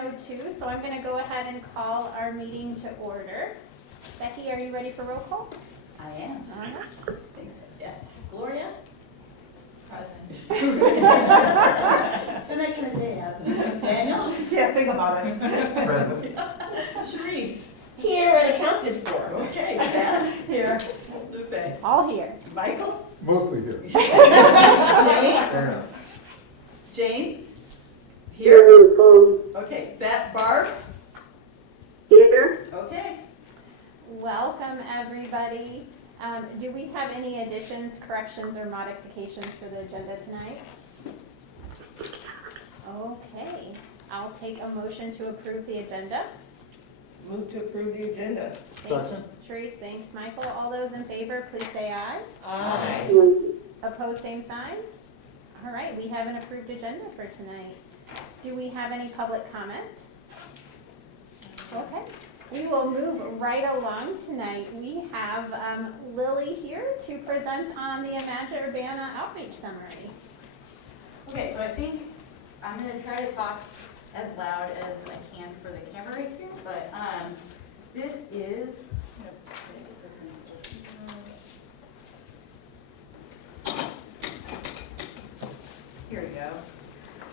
7:02, so I'm going to go ahead and call our meeting to order. Becky, are you ready for roll call? I am. All right. Thanks. Yeah. Gloria? Present. It's been that kind of day, hasn't it? Daniel? Yeah, think about it. Present. Sharice? Here and accounted for. Okay. Beth? Here. Lupe? All here. Michael? Mostly here. Jane? Fair enough. Jane? Here? Okay. Barb? Here. Okay. Welcome, everybody. Do we have any additions, corrections, or modifications for the agenda tonight? Okay, I'll take a motion to approve the agenda. Move to approve the agenda. Thanks, Therese. Thanks, Michael. All those in favor, please say aye. Aye. Opposed, same sign. All right, we have an approved agenda for tonight. Do we have any public comment? Okay, we will move right along tonight. We have Lily here to present on the Imagine Urbana outreach summary. Okay, so I think I'm going to try to talk as loud as I can for the camera right here, but this is, here we go.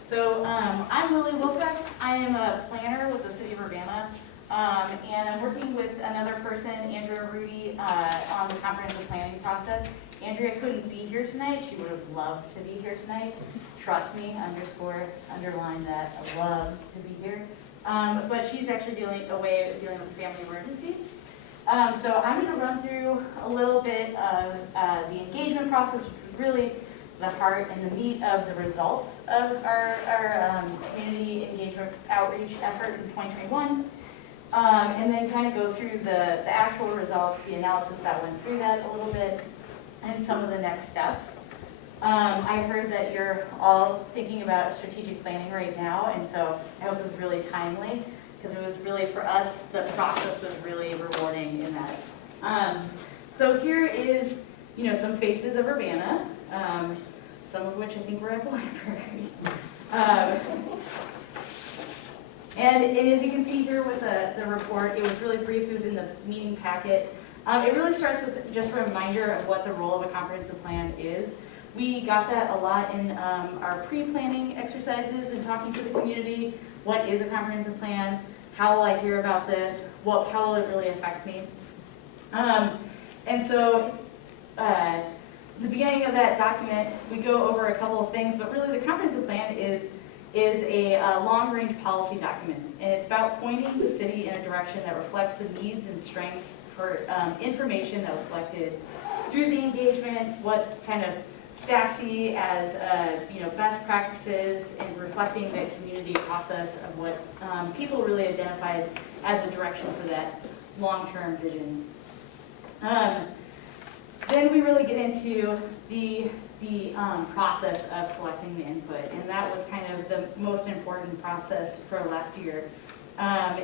So I'm Lily Wilcox. I am a planner with the City of Urbana, and I'm working with another person, Andrea Rudy, on the comprehensive planning process. Andrea couldn't be here tonight. She would have loved to be here tonight. Trust me, underline that, I love to be here. But she's actually dealing with a family emergency. So I'm going to run through a little bit of the engagement process, which is really the heart and the meat of the results of our community engagement outreach effort in 2021. And then kind of go through the actual results, the analysis that went through that a little bit, and some of the next steps. I heard that you're all thinking about strategic planning right now, and so I hope it was really timely, because it was really, for us, the process was really rewarding in that. So here is, some faces of Urbana, some of which I think were at the library. And as you can see here with the report, it was really brief. It was in the meeting packet. It really starts with just a reminder of what the role of a comprehensive plan is. We got that a lot in our pre-planning exercises and talking to the community. What is a comprehensive plan? How will I hear about this? How will it really affect me? And so the beginning of that document, we go over a couple of things, but really the comprehensive plan is a long-range policy document, and it's about pointing the city in a direction that reflects the needs and strengths for information that was collected through the engagement, what kind of staff see as best practices, and reflecting the community process of what people really identified as the direction for that long-term vision. Then we really get into the process of collecting the input, and that was kind of the most important process for last year.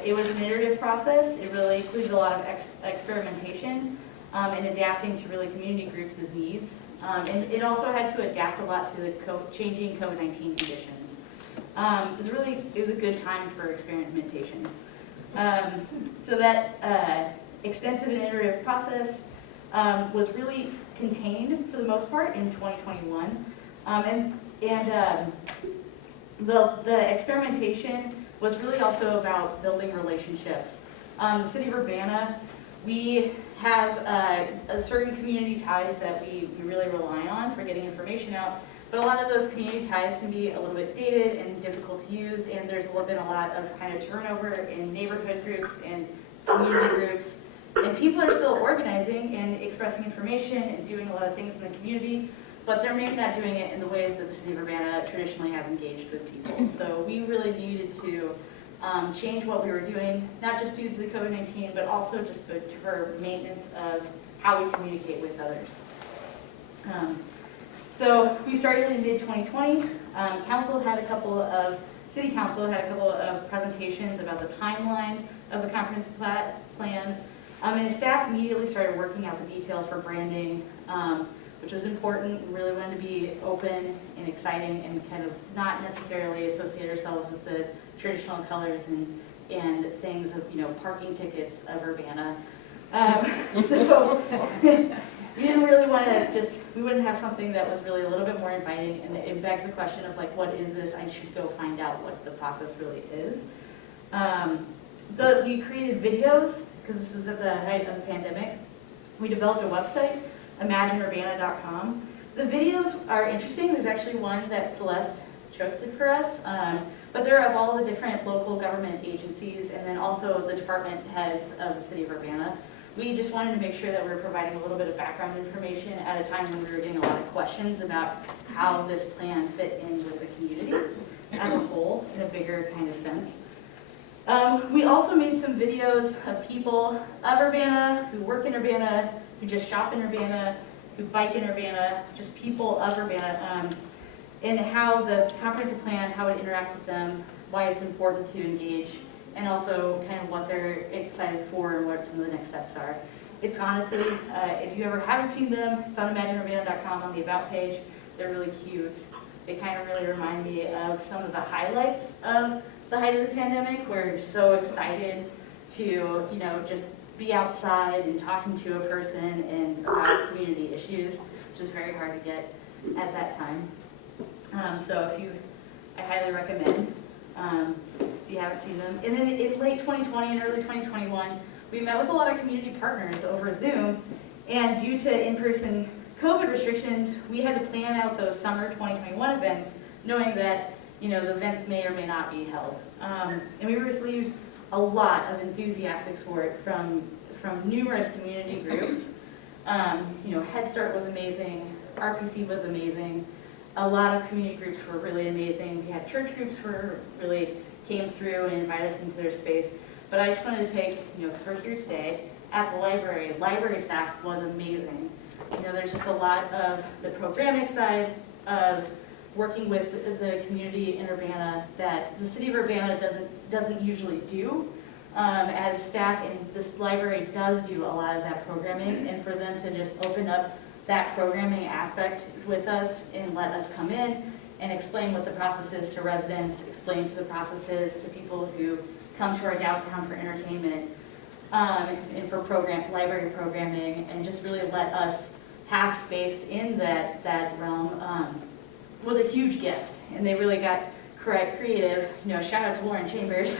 It was an iterative process. It really included a lot of experimentation and adapting to really community groups' needs. And it also had to adapt a lot to the changing COVID-19 conditions. It was a good time for experimentation. So that extensive and iterative process was really contained for the most part in 2021. The experimentation was really also about building relationships. The City of Urbana, we have certain community ties that we really rely on for getting information out, but a lot of those community ties can be a little bit dated and difficult to use, and there's been a lot of kind of turnover in neighborhood groups and community groups, and people are still organizing and expressing information and doing a lot of things in the community, but they're maybe not doing it in the ways that the City of Urbana traditionally have engaged with people. So we really needed to change what we were doing, not just due to the COVID-19, but also just for maintenance of how we communicate with others. So we started in mid-2020. City Council had a couple of presentations about the timeline of the comprehensive plan. And staff immediately started working out the details for branding, which was important. We really wanted to be open and exciting and kind of not necessarily associate ourselves with the traditional colors and things of, parking tickets of Urbana. So we didn't really want to we wouldn't have something that was really a little bit more inviting, and it begs the question of like, what is this? I should go find out what the process really is. We created videos, because this was at the height of the pandemic. We developed a website, imagineurbana.com. The videos are interesting. There's actually one that Celeste chosen for us, but they're of all the different local government agencies and then also the department heads of the city of Urbana. We just wanted to make sure that we were providing a little bit of background information at a time when we were getting a lot of questions about how this plan fit in with the community as a whole in a bigger kind of sense. We also made some videos of people of Urbana, who work in Urbana, who just shop in Urbana, who bike in Urbana, just people of Urbana, and how the comprehensive plan, how it interacts with them, why it's important to engage, and also kind of what they're excited for and what some of the next steps are. It's honestly, if you ever haven't seen them, it's on imagineurbana.com on the About page. They're really cute. They kind of really remind me of some of the highlights of the height of the pandemic. We're so excited to, just be outside and talking to a person and about community issues, which is very hard to get at that time. So I highly recommend if you haven't seen them. And then in late 2020 and early 2021, we met with a lot of community partners over Zoom, and due to in-person COVID restrictions, we had to plan out those summer 2021 events, knowing that the events may or may not be held. And we received a lot of enthusiastic support from numerous community groups. Head Start was amazing, RPC was amazing. A lot of community groups were really amazing. We had church groups who really came through and invited us into their space. But I just wanted to take, because we're here today at the library staff was amazing. There's just a lot of the programming side of working with the community in Urbana that the city of Urbana doesn't usually do. As staff, and this library does do a lot of that programming, and for them to just open up that programming aspect with us and let us come in and explain what the process is to residents, explain to the processes to people who come to our downtown for entertainment and for library programming, and just really let us have space in that realm was a huge gift. And they really got creative. Shout out to Lauren Chambers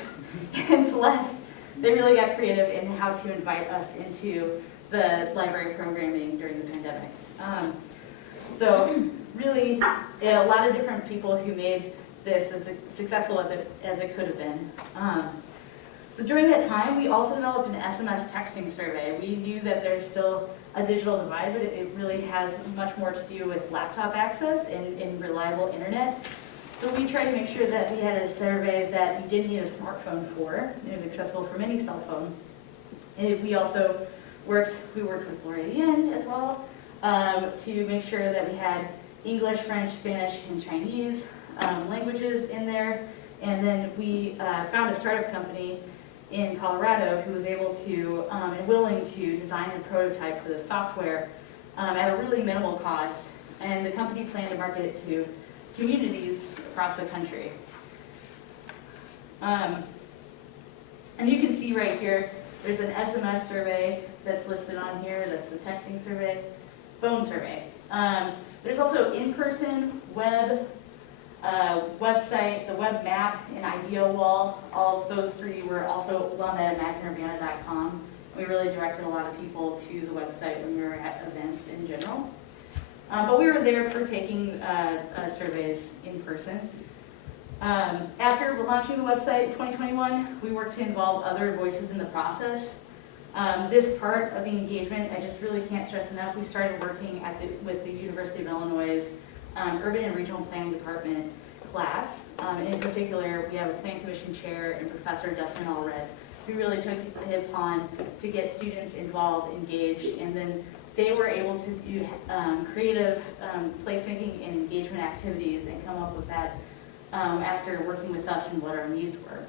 and Celeste. They really got creative in how to invite us into the library programming during the pandemic. So really, a lot of different people who made this as successful as it could have been. So during that time, we also developed an SMS texting survey. We knew that there's still a digital divide, but it really has much more to do with laptop access and reliable internet. So we tried to make sure that we had a survey that you didn't need a smartphone for. It was accessible from any cell phone. And we also worked with Lori Yen as well to make sure that we had English, French, Spanish, and Chinese languages in there. And then we found a startup company in Colorado who was able to and willing to design the prototype for the software at a really minimal cost. And the company planned to market it to communities across the country. And you can see right here, there's an SMS survey that's listed on here. That's the texting survey, phone survey. There's also in-person web, website, the web map, and idea wall. All of those three were also on at imagineurbana.com. We really directed a lot of people to the website when we were at events in general. But we were there for taking surveys in person. After launching the website in 2021, we worked to involve other voices in the process. This part of the engagement, I just really can't stress enough. We started working with the University of Illinois' Urban and Regional Planning Department class. In particular, we have a Plan Commission Chair and Professor Dustin Allred, who really took it upon to get students involved, engaged, and then they were able to do creative placemaking and engagement activities and come up with that after working with us and what our needs were.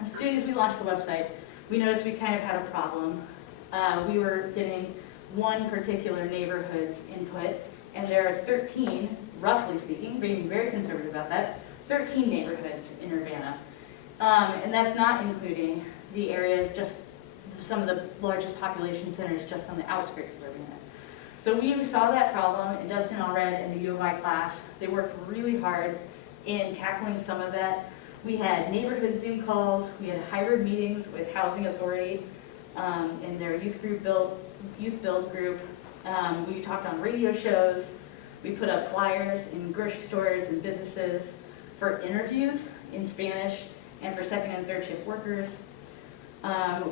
As soon as we launched the website, we noticed we kind of had a problem. We were getting one particular neighborhood's input, and there are 13, roughly speaking, being very conservative about that, 13 neighborhoods in Urbana. And that's not including the areas, just some of the largest population centers just on the outskirts of Urbana. So we saw that problem, and Dustin Allred and the U of I class, they worked really hard in tackling some of that. We had neighborhood Zoom calls, we had hybrid meetings with Housing Authority in their youth build group. We talked on radio shows. We put up flyers in grocery stores and businesses for interviews in Spanish and for second and third shift workers. As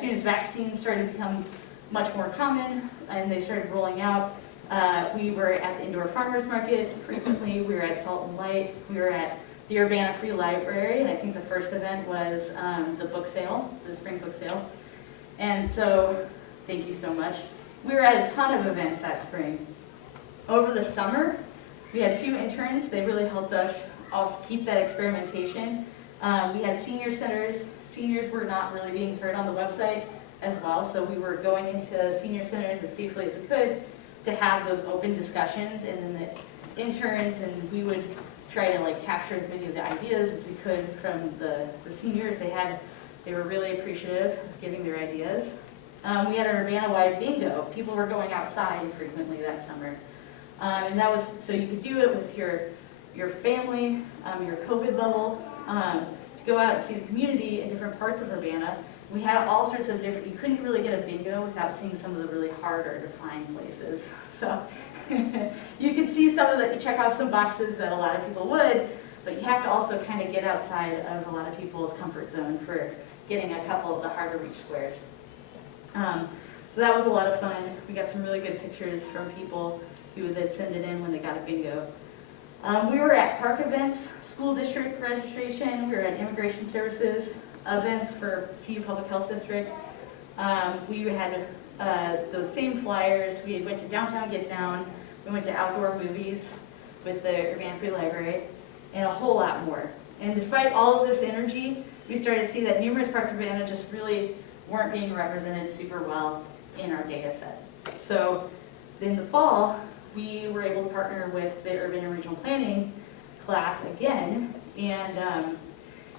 soon as vaccines started to become much more common and they started rolling out, we were at the indoor farmers market frequently. We were at Salt and Light. We were at the Urbana Free Library, and I think the first event was the book sale, the spring book sale. And so, thank you so much. We were at a ton of events that spring. Over the summer, we had 2 interns. They really helped us also keep that experimentation. We had senior centers. Seniors were not really being heard on the website as well, so we were going into senior centers as safely as we could to have those open discussions, and then the interns and we would try to like capture as many of the ideas as we could from the seniors. They were really appreciative of giving their ideas. We had an Urbana-wide bingo. People were going outside frequently that summer. And that was, so you could do it with your family, your COVID bubble, to go out and see the community in different parts of Urbana. We had all sorts of different, you couldn't really get a bingo without seeing some of the really harder to find places. So you could see some of the, check off some boxes that a lot of people would, but you have to also kind of get outside of a lot of people's comfort zone for getting a couple of the harder reach squares. So that was a lot of fun. We got some really good pictures from people who would then send it in when they got a bingo. We were at park events, school district registration, we were at immigration services events for CU Public Health District. We had those same flyers. We went to Downtown Get Down, we went to outdoor movies with the Urbana Free Library, and a whole lot more. And despite all of this energy, we started to see that numerous parts of Urbana just really weren't being represented super well in our data set. So in the fall, we were able to partner with the Urban and Regional Planning class again, and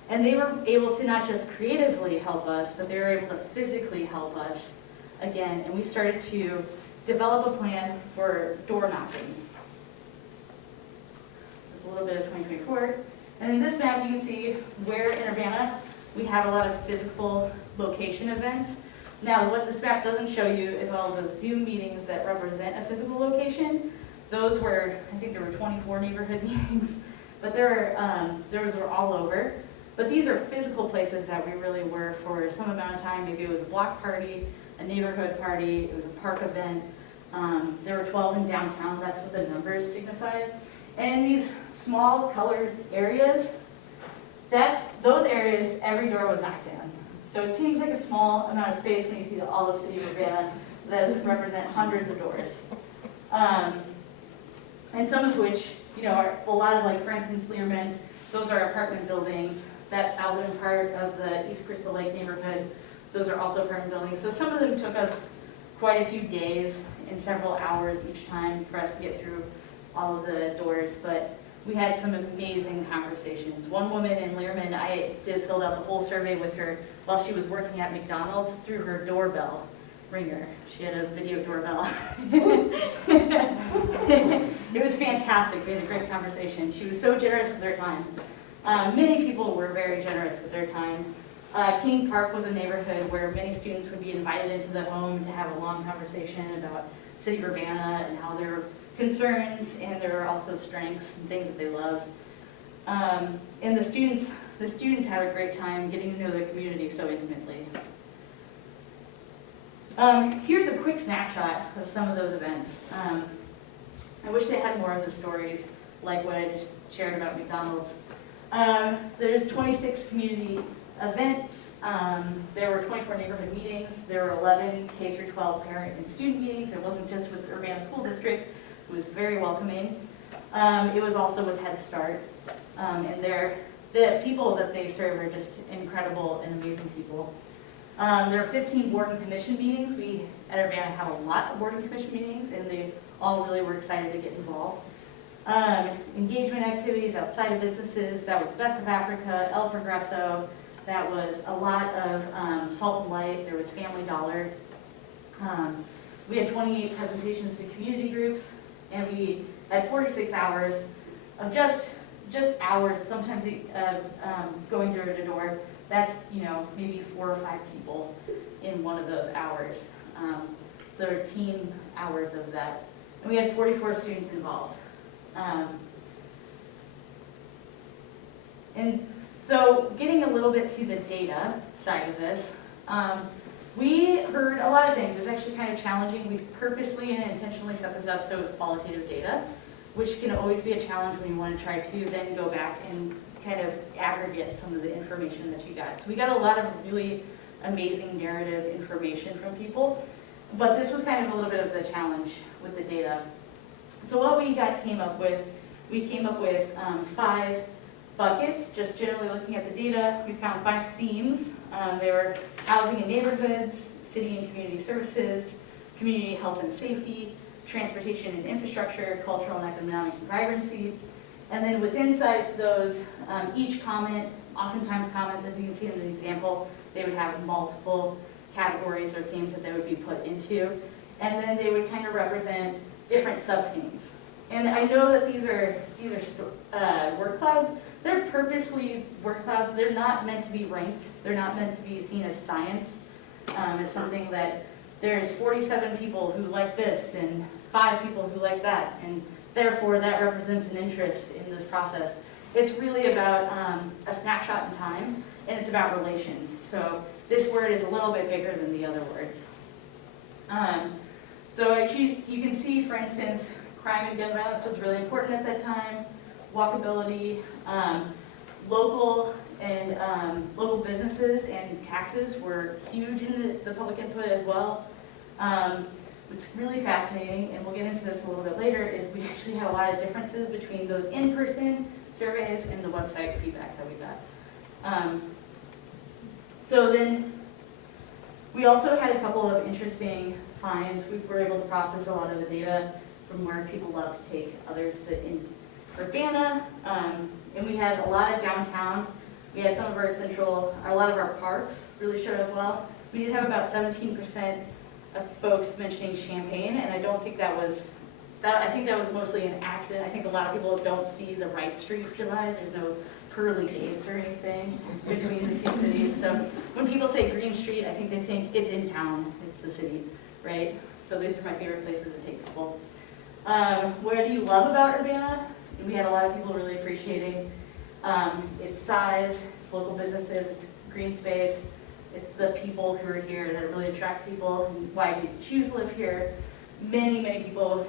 they were able to not just creatively help us, but they were able to physically help us again, and we started to develop a plan for door knocking. It's a little bit of 2024. And in this map, you can see where in Urbana we have a lot of physical location events. Now, what this map doesn't show you is all of the Zoom meetings that represent a physical location. Those were, I think there were 24 neighborhood meetings, but those were all over. But these are physical places that we really were for some amount of time. Maybe it was a block party, a neighborhood party, it was a park event. There were 12 in downtown, that's what the numbers signified. And these small colored areas, those areas, every door was knocked down. So it seems like a small amount of space when you see the Olive City of Urbana that represent hundreds of doors. And some of which, are a lot of, like, for instance, Learman, those are apartment buildings. That southern part of the East Crystal Lake neighborhood, those are also apartment buildings. So some of them took us quite a few days and several hours each time for us to get through all of the doors, but we had some amazing conversations. One woman in Learman, I did fill out the whole survey with her while she was working at McDonald's through her doorbell ringer. She had a video doorbell. It was fantastic. We had a great conversation. She was so generous with her time. Many people were very generous with their time. King Park was a neighborhood where many students would be invited into the home to have a long conversation about City of Urbana and how their concerns and there were also strengths and things that they loved. And the students had a great time getting to know the community so intimately. Here's a quick snapshot of some of those events. I wish they had more of the stories like what I just shared about McDonald's. There's 26 community events. There were 24 neighborhood meetings. There were 11 K through 12 parent and student meetings. It wasn't just with the Urbana School District. It was very welcoming. It was also with Head Start. And the people that they serve are just incredible and amazing people. There are 15 board and commission meetings. We at Urbana have a lot of board and commission meetings, and they all really were excited to get involved. Engagement activities outside of businesses, that was Best of Africa, El Progreso, that was a lot of Salt and Light, there was Family Dollar. We had 28 presentations to community groups, and we had 46 hours of just hours, sometimes going door to door. That's, maybe 4 or 5 people in one of those hours. So 13 hours of that. And we had 44 students involved. And so getting a little bit to the data side of this, we heard a lot of things. It was actually kind of challenging. We purposely and intentionally set this up so it was qualitative data, which can always be a challenge when you want to try to then go back and kind of aggregate some of the information that you got. So we got a lot of really amazing narrative information from people, but this was kind of a little bit of the challenge with the data. So what we came up with 5 buckets, just generally looking at the data. We found 5 themes. They were housing and neighborhoods, city and community services, community health and safety, transportation and infrastructure, cultural and economic vibrancy. And then within those, each comment, oftentimes comments, as you can see in the example, they would have multiple categories or themes that they would be put into. And then they would kind of represent different sub-themes. And I know that these are word clouds. They're purposely word clouds. They're not meant to be ranked. They're not meant to be seen as science. It's something that there's 47 people who like this and 5 people who like that, and therefore that represents an interest in this process. It's really about a snapshot in time, and it's about relations. So this word is a little bit bigger than the other words. So actually, you can see, for instance, crime and gun violence was really important at that time. Walkability, local businesses and taxes were huge in the public input as well. What's really fascinating, and we'll get into this a little bit later, is we actually had a lot of differences between those in-person surveys and the website feedback that we got. So then we also had a couple of interesting finds. We were able to process a lot of the data from where people love to take others to in Urbana, and we had a lot of downtown. We had some of our a lot of our parks really showed up well. We did have about 17% of folks mentioning Champaign, and I don't think that was, I think that was mostly an accident. I think a lot of people don't see the Wright Street divide. There's no pearly gates or anything between the 2 cities. So when people say Green Street, I think they think it's in town, it's the city, right? So these are my favorite places to take people. What do you love about Urbana? We had a lot of people really appreciating its size, its local businesses, its green space. It's the people who are here that really attract people, and why we choose to live here. Many, many people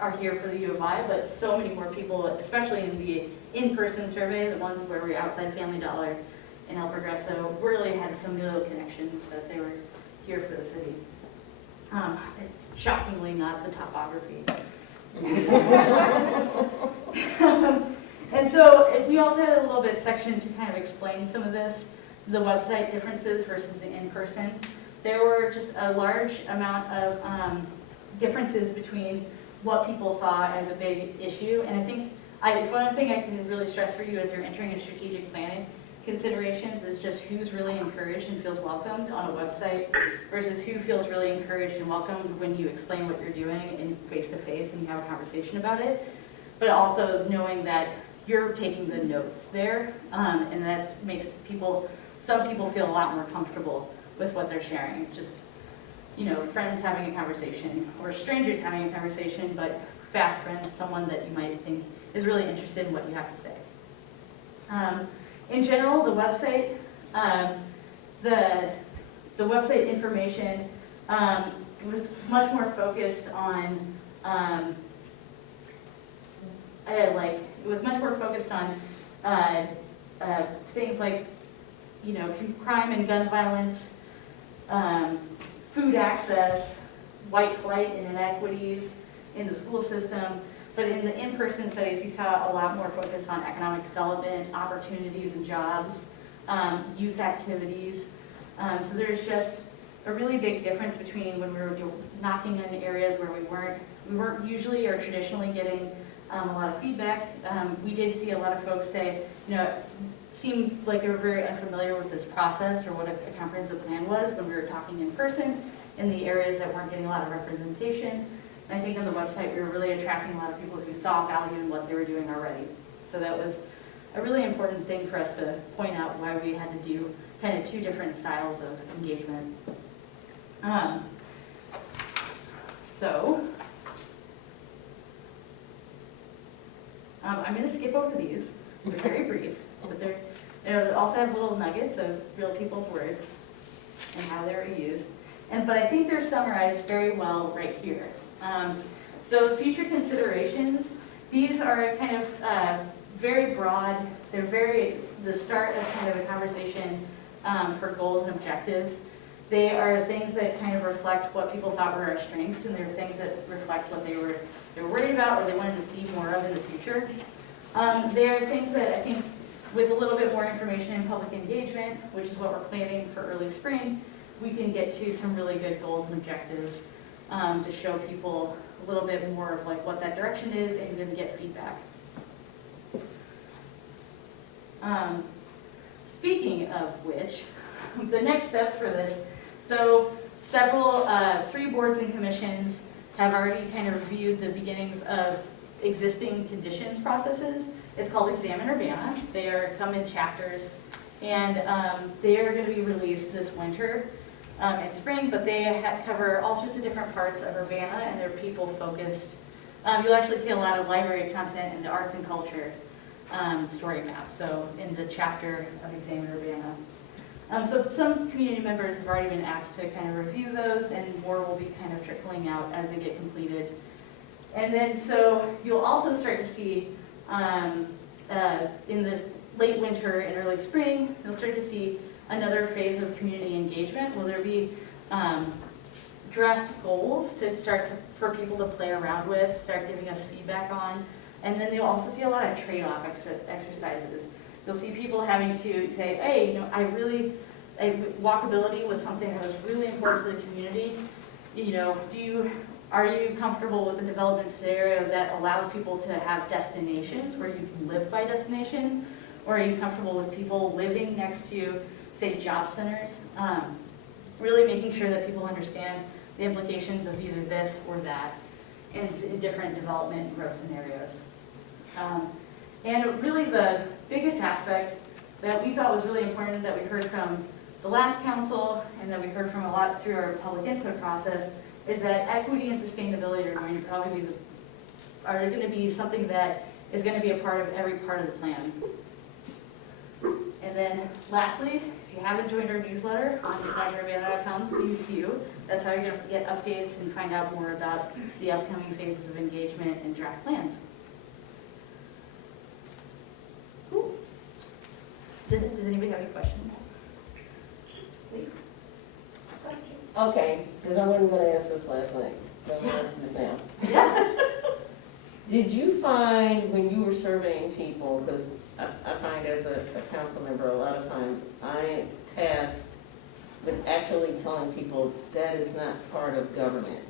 are here for the U of I, but so many more people, especially in the in-person survey, the ones where we're outside Family Dollar and El Progreso, really had familial connections that they were here for the city. It's shockingly not the topography. And so we also had a little bit section to kind of explain some of this, the website differences versus the in-person. There were just a large amount of differences between what people saw as a big issue. And I think one thing I can really stress for you as you're entering a strategic planning considerations is just who's really encouraged and feels welcomed on a website versus who feels really encouraged and welcomed when you explain what you're doing in face-to-face and you have a conversation about it. But also knowing that you're taking the notes there, and that makes some people feel a lot more comfortable with what they're sharing. It's just, friends having a conversation or strangers having a conversation, but fast friends, someone that you might think is really interested in what you have to say. In general, the website, the website information was much more focused on things like, crime and gun violence, food access, white flight and inequities in the school system. But in the in-person studies, you saw a lot more focus on economic development, opportunities and jobs, youth activities. So there's just a really big difference between when we were knocking in areas where we weren't usually or traditionally getting a lot of feedback. We did see a lot of folks say, seemed like they were very unfamiliar with this process or what a comprehensive plan was when we were talking in person in the areas that weren't getting a lot of representation. And I think on the website, we were really attracting a lot of people who saw value in what they were doing already. So that was a really important thing for us to point out why we had to do kind of two different styles of engagement. I'm going to skip over these. They're very brief, but they also have little nuggets of real people's words and how they were used. But I think they're summarized very well right here. So future considerations, these are kind of very broad. They're the start of kind of a conversation for goals and objectives. They are things that kind of reflect what people thought were our strengths, and they're things that reflect what they were worried about or they wanted to see more of in the future. They are things that I think with a little bit more information and public engagement, which is what we're planning for early spring, we can get to some really good goals and objectives to show people a little bit more of like what that direction is and then get feedback. Speaking of which, the next steps for this, so three boards and commissions have already kind of reviewed the beginnings of existing conditions processes. It's called Examine Urbana. They come in chapters, and they are going to be released this winter and spring, but they cover all sorts of different parts of Urbana, and they're people-focused. You'll actually see a lot of library content in the arts and culture story map, so in the chapter of Examine Urbana. So some community members have already been asked to kind of review those, and more will be kind of trickling out as they get completed. And then so you'll also start to see in the late winter and early spring, you'll start to see another phase of community engagement. Will there be draft goals for people to play around with, start giving us feedback on, and then you'll also see a lot of trade-off exercises. You'll see people having to say, hey, walkability was something that was really important to the community. Are you comfortable with a development scenario that allows people to have destinations where you can live by destinations? Or are you comfortable with people living next to, say, job centers? Really making sure that people understand the implications of either this or that in different development and growth scenarios. And really the biggest aspect that we thought was really important that we heard from the last council and that we heard from a lot through our public input process is that equity and sustainability are going to probably be something that is going to be a part of every part of the plan. And then lastly, if you haven't joined our newsletter on imagineurbana.com, please do. That's how you're going to get updates and find out more about the upcoming phases of engagement and draft plans. Cool. Does anybody have any questions? Please. Okay, because I wasn't going to ask this last night, so I'm going to ask this now. Yeah. Did you find when you were surveying people, because I find as a council member a lot of times I am tasked with actually telling people that is not part of government.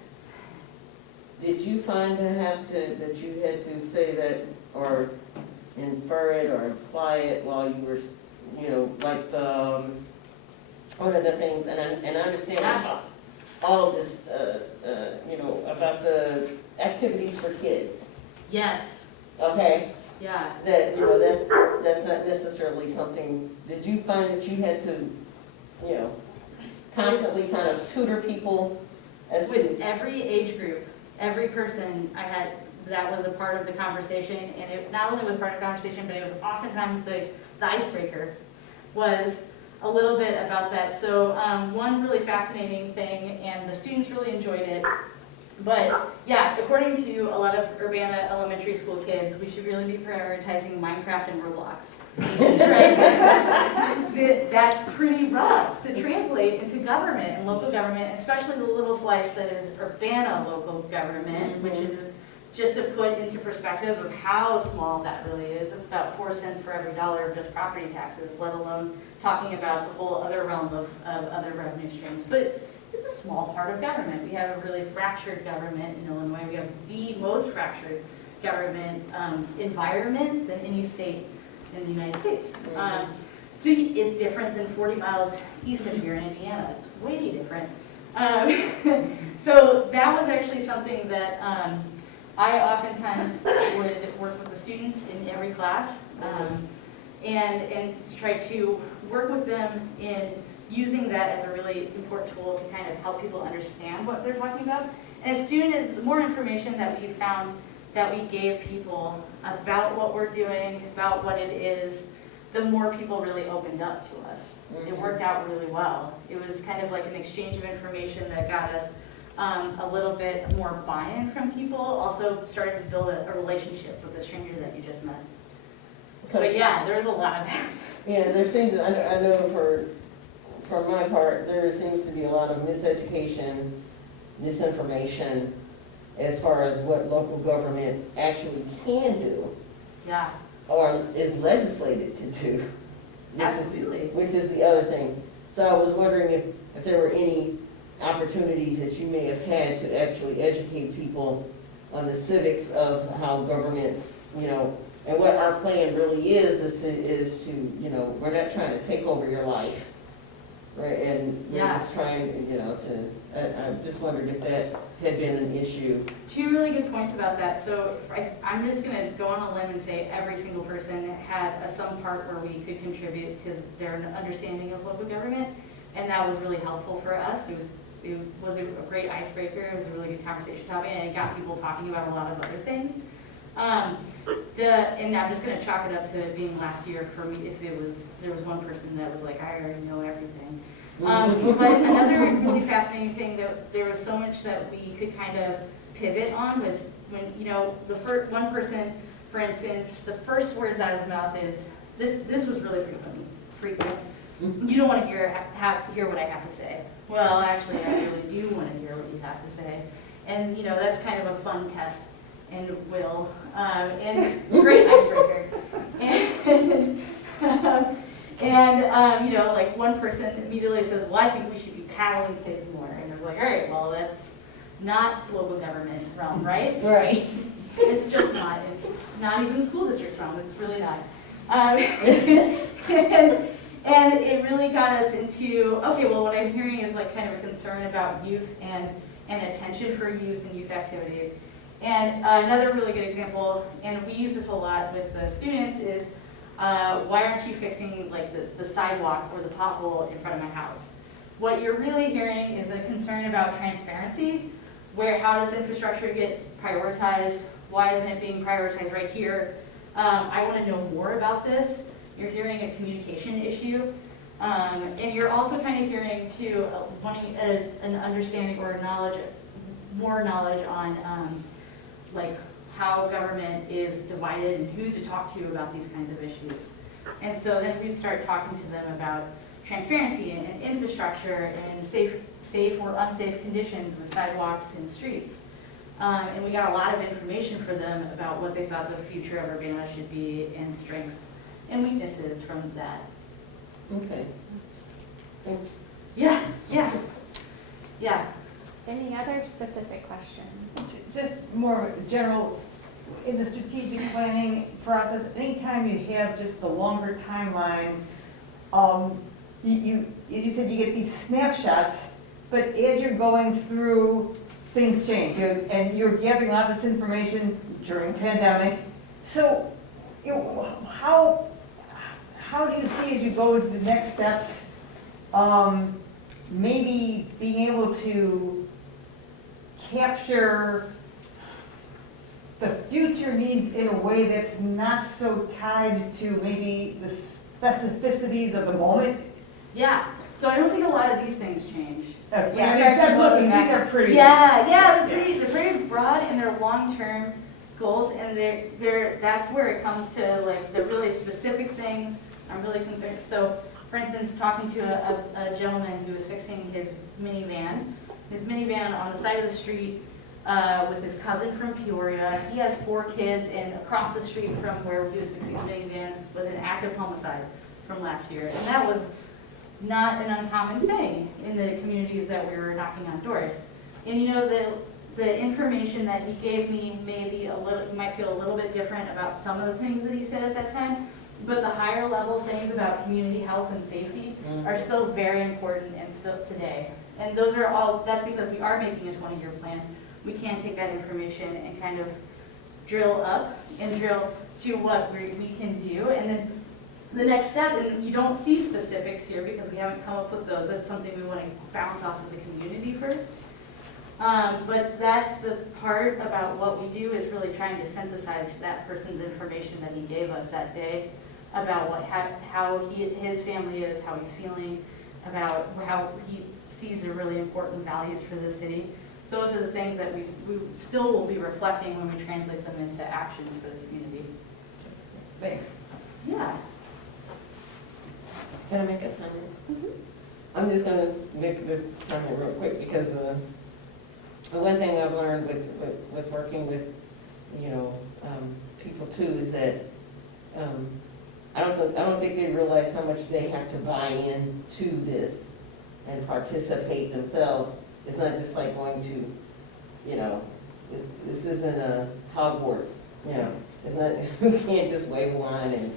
Did you find that you had to say that or infer it or imply it while you were, like one of the things, and I understand all of this, about the activities for kids. Yes. Okay. Yeah. That, that's not necessarily something, did you find that you had to, constantly kind of tutor people as With every age group, every person that was a part of the conversation, and it not only was part of the conversation, but it was oftentimes the icebreaker was a little bit about that. So one really fascinating thing, and the students really enjoyed it, but yeah, according to a lot of Urbana elementary school kids, we should really be prioritizing Minecraft and Roblox. Right? That's pretty rough to translate into government and local government, especially the little slice that is Urbana local government, which is just to put into perspective of how small that really is. It's about 4 cents for every dollar of just property taxes, let alone talking about the whole other realm of other revenue streams. But it's a small part of government. We have a really fractured government in Illinois. We have the most fractured government environment than any state in the United States. So it's different than 40 miles east of here in Indiana. It's way different. So that was actually something that I oftentimes would work with the students in every class and try to work with them in using that as a really important tool to kind of help people understand what they're talking about. And as soon as the more information that we found that we gave people about what we're doing, about what it is, the more people really opened up to us. It worked out really well. It was kind of like an exchange of information that got us a little bit more buy-in from people, also started to build a relationship with the stranger that you just met. But yeah, there was a lot of that. Yeah, there seems, I know for my part, there seems to be a lot of miseducation, misinformation as far as what local government actually can do Yeah, or is legislated to do. absolutely. Which is the other thing. So I was wondering if there were any opportunities that you may have had to actually educate people on the civics of how governments, and what our plan really is to, we're not trying to take over your life, right? And we're Yeah. just trying, I just wondered if that had been an issue. Two really good points about that. So I'm just going to go on a limb and say every single person had some part where we could contribute to their understanding of local government, and that was really helpful for us. It was a great icebreaker. It was a really good conversation topic, and it got people talking about a lot of other things. And I'm just going to chalk it up to it being last year for me. If there was one person that was like, I already know everything. But another really fascinating thing, that there was so much that we could kind of pivot on with when, the first one person, for instance, the first words out of his mouth is, this was really frequent. You don't want to hear what I have to say. Well, actually, I really do want to hear what you have to say. And, that's kind of a fun test and and great icebreaker. And, like one person immediately says, well, I think we should be paddling kids more. And they're like, all right, well, that's not local government realm, right? Right. It's just not. It's not even school district realm. It's really not. And it really got us into, okay, well, what I'm hearing is like kind of a concern about youth and attention for youth and youth activities. And another really good example, and we use this a lot with the students, is why aren't you fixing like the sidewalk or the pothole in front of my house? What you're really hearing is a concern about transparency, how does infrastructure get prioritized? Why isn't it being prioritized right here? I want to know more about this. You're hearing a communication issue. And you're also kind of hearing too, wanting an understanding or more knowledge on like how government is divided and who to talk to about these kinds of issues. And so then we start talking to them about transparency and infrastructure and safe or unsafe conditions with sidewalks and streets. And we got a lot of information for them about what they thought the future of Urbana should be and strengths and weaknesses from that. Okay. Thanks. Yeah. Any other specific questions? Just more general, in the strategic planning process, anytime you have just the longer timeline, you, as you said, you get these snapshots, but as you're going through, things change, and you're gathering a lot of this information during pandemic. So, how do you see as you go to the next steps, maybe being able to capture the future needs in a way that's not so tied to maybe the specificities of the moment? Yeah. So I don't think a lot of these things change. I'm looking, these are pretty. They're pretty broad and they're long-term goals, and that's where it comes to like the really specific things I'm really concerned. So, for instance, talking to a gentleman who was fixing his minivan on the side of the street with his cousin from Peoria. He has 4 kids, and across the street from where he was fixing his minivan was an active homicide from last year, and that was not an uncommon thing in the communities that we were knocking on doors. And the information that he gave me may be a little, you might feel a little bit different about some of the things that he said at that time, but the higher level things about community health and safety are still very important and still today. And those are all, that's because we are making a 20-year plan. We can take that information and kind of drill up and drill to what we can do. And then the next step, and you don't see specifics here because we haven't come up with those. That's something we want to bounce off of the community first. But the part about what we do is really trying to synthesize that person's information that he gave us that day about how his family is, how he's feeling, about how he sees the really important values for the city. Those are the things that we still will be reflecting when we translate them into actions for the community. Thanks. Yeah. Can I make a comment? I'm just gonna make this comment real quick because the one thing I've learned with working with, people too is that I don't think they realize how much they have to buy in to this and participate themselves. It's not just like going to, this isn't a Hogwarts, it's not, we can't just wave a line and,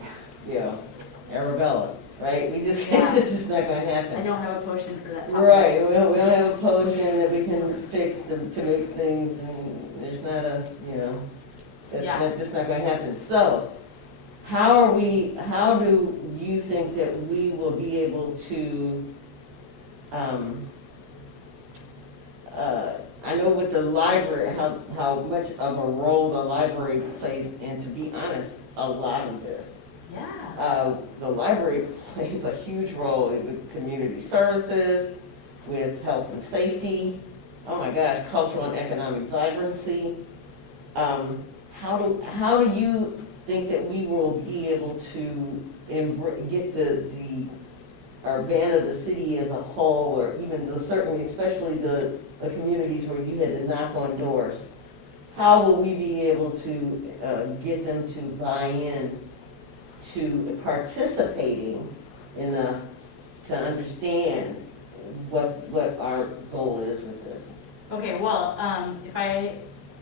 Arabella, right? We just, Yeah. this is not gonna I happen. don't have a potion for that. Right, we don't have a potion that we can fix to make things, and there's not a, that's Yeah. not, just not gonna happen. So, how do you think that we will be able to, I know with the library, how much of a role the library plays, and to be honest, a lot of this. Yeah. The library plays a huge role with community services, with health and safety, oh my gosh, cultural and economic vibrancy. How do you think that we will be able to get the Urbana, the city as a whole, or even certainly, especially the communities where you had to knock on doors, how will we be able to get them to buy in to participating enough to understand what our goal is with this? Okay, well, if I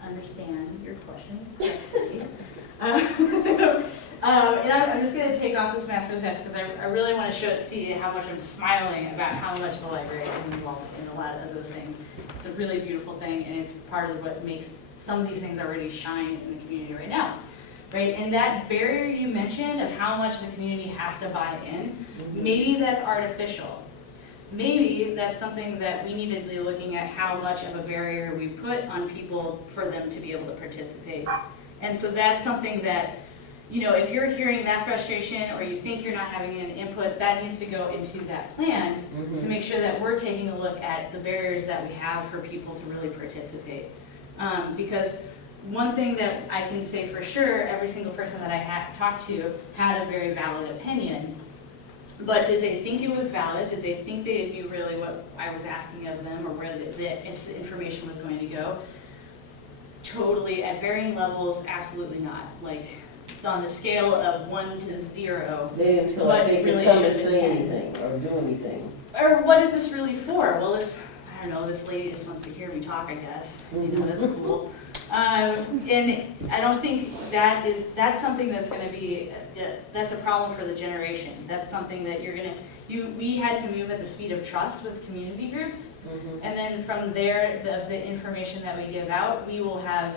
understand your question correctly, and I'm just going to take off this mask for the past because I really want to see how much I'm smiling about how much the library is involved in a lot of those things. It's a really beautiful thing, and it's part of what makes some of these things already shine in the community right now. Right, and that barrier you mentioned of how much the community has to buy in, maybe that's artificial. Maybe that's something that we need to be looking at how much of a barrier we put on people for them to be able to participate. And so that's something that, if you're hearing that frustration or you think you're not having an input, that needs to go into that plan to make sure that we're taking a look at the barriers that we have for people to really participate. Because one thing that I can say for sure, every single person that I talked to had a very valid opinion. But did they think it was valid? Did they think they knew really what I was asking of them or where the information was going to go? Totally, at varying levels, absolutely not. Like, on the scale of 1 to 0. They didn't feel What like they really could come should and say attend. anything or do anything. Or what is this really for? Well, I don't know, this lady just wants to hear me talk, I guess. That's cool. And I don't think that's something that's going to be, that's a problem for the generation. That's something that we had to move at the speed of trust with community groups. And then from there, the information that we give out, we will have,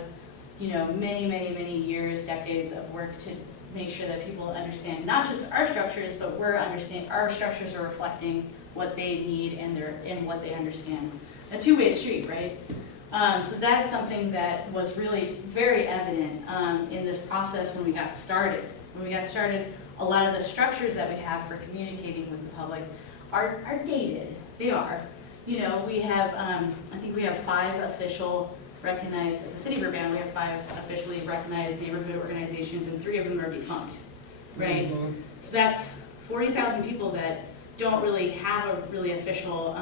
many, many, many years, decades of work to make sure that people understand not just our structures, but our structures are reflecting what they need and what they understand. A two-way street, right? So that's something that was really very evident in this process when we got started. When we got started, a lot of the structures that we have for communicating with the public are dated. They are. We have, I think we have 5 official recognized, at the city of Urbana, we have 5 officially recognized neighborhood organizations, and 3 of them are defunct, right? So that's 40,000 people that don't really have a really official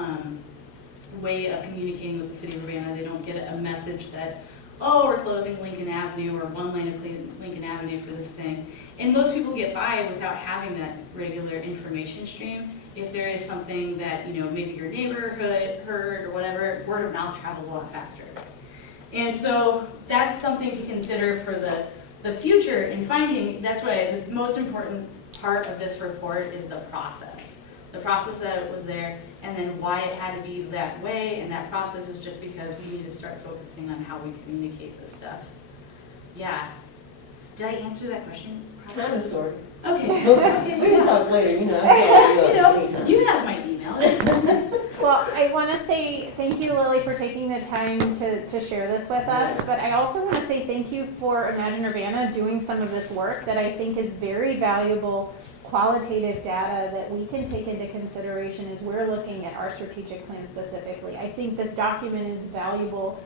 way of communicating with the city of Urbana. They don't get a message that, oh, we're closing Lincoln Avenue or 1 lane of Lincoln Avenue for this thing. And most people get by without having that regular information stream. If there is something that, maybe your neighborhood heard or whatever, word of mouth travels a lot faster. And so that's something to consider for the future in finding, that's why the most important part of this report is the process. The process that it was there, and then why it had to be that way, and that process is just because we need to start focusing on how we communicate this stuff. Yeah. Did I answer that question? Kind of, sort Okay. of. We can talk later, you know. I You can know, anytime. you have my email. Well, I want to say thank you, Lily, for taking the time to share this with us, but I also want to say thank you for Imagine Urbana doing some of this work that I think is very valuable qualitative data that we can take into consideration as we're looking at our strategic plan specifically. I think this document is a valuable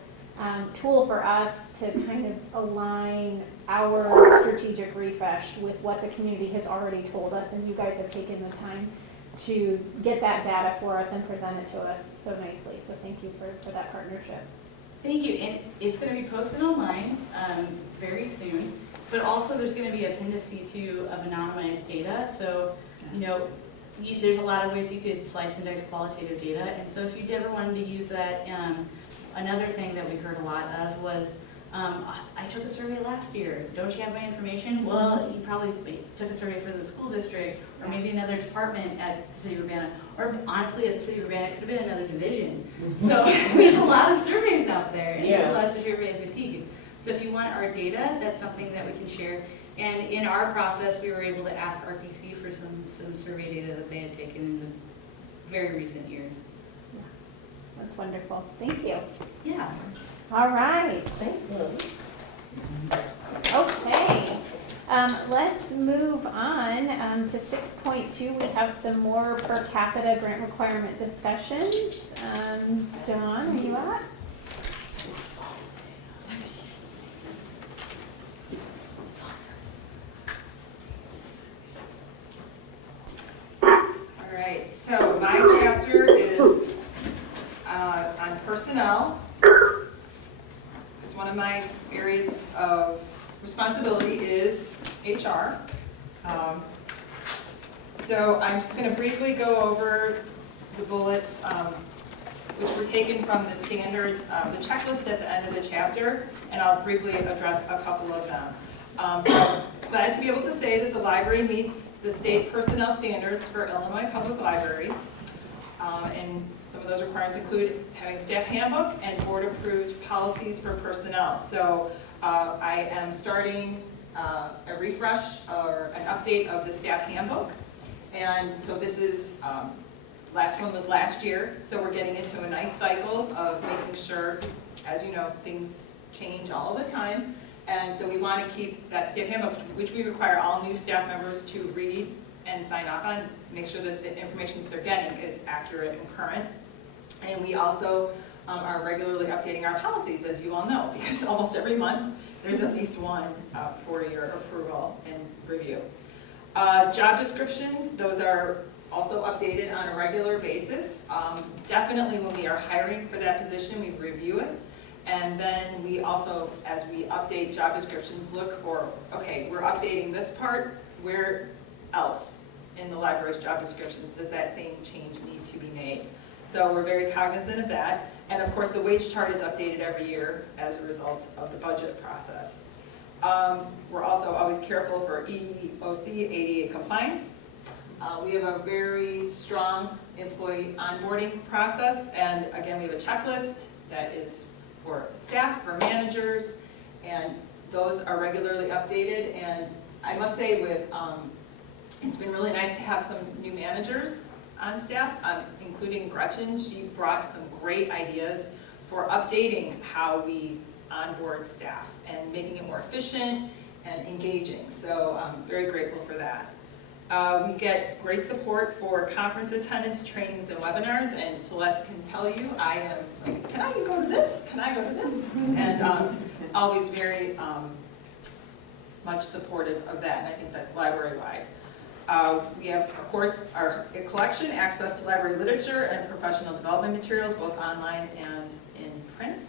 tool for us to kind of align our strategic refresh with what the community has already told us, and you guys have taken the time to get that data for us and present it to us so nicely. So thank you for that partnership. Thank you, and it's going to be posted online very soon, but also there's going to be appendices too of anonymized data. So, you know, there's a lot of ways you could slice and dice qualitative data, and so if you ever wanted to use that, another thing that we heard a lot of was, I took a survey last year. Don't you have my information? Well, you probably took a survey for the school district, or maybe another department at the city of Urbana, or honestly at the city of Urbana, it could have been another division. So there's a lot of surveys out there, and there's a lot of survey fatigue. So if you want our data, that's something that we can share. And in our process, we were able to ask RPC for some survey data that they had taken in the very recent years. That's wonderful. Thank you. Yeah. All right. Thanks, Lily. Okay. Let's move on to 6.2. We have some more per capita grant requirement discussions. Dawn, are you up? All right, so my chapter is on personnel. It's one of my areas of responsibility is HR. So I'm just going to briefly go over the bullets, which were taken from the standards, the checklist at the end of the chapter, and I'll briefly address a couple of them. So glad to be able to say that the library meets the state personnel standards for Illinois public libraries. And some of those requirements include having staff handbook and board-approved policies for personnel. So I am starting a refresh or an update of the staff handbook. And so this is, last one was last year, so we're getting into a nice cycle of making sure, as you know, things change all the time. And so we want to keep that staff handbook, which we require all new staff members to read and sign off on, make sure that the information that they're getting is accurate and current. And we also are regularly updating our policies, as you all know, because almost every month there's at least one for your approval and review. Job descriptions, those are also updated on a regular basis. Definitely when we are hiring for that position, we review it. And then we also, as we update job descriptions, look for, okay, we're updating this part, where else in the library's job descriptions does that same change need to be made? So we're very cognizant of that. And of course, the wage chart is updated every year as a result of the budget process. We're also always careful for EOC, ADA compliance. We have a very strong employee onboarding process. And again, we have a checklist that is for staff, for managers, and those are regularly updated. And I must say it's been really nice to have some new managers on staff, including Gretchen. She brought some great ideas for updating how we onboard staff and making it more efficient and engaging. So I'm very grateful for that. We get great support for conference attendance, trainings, and webinars, and Celeste can tell you, I am like, can I go to this? Can I go to this? And always very much supportive of that, and I think that's library-wide. We have, of course, our collection, access to library literature and professional development materials, both online and in print.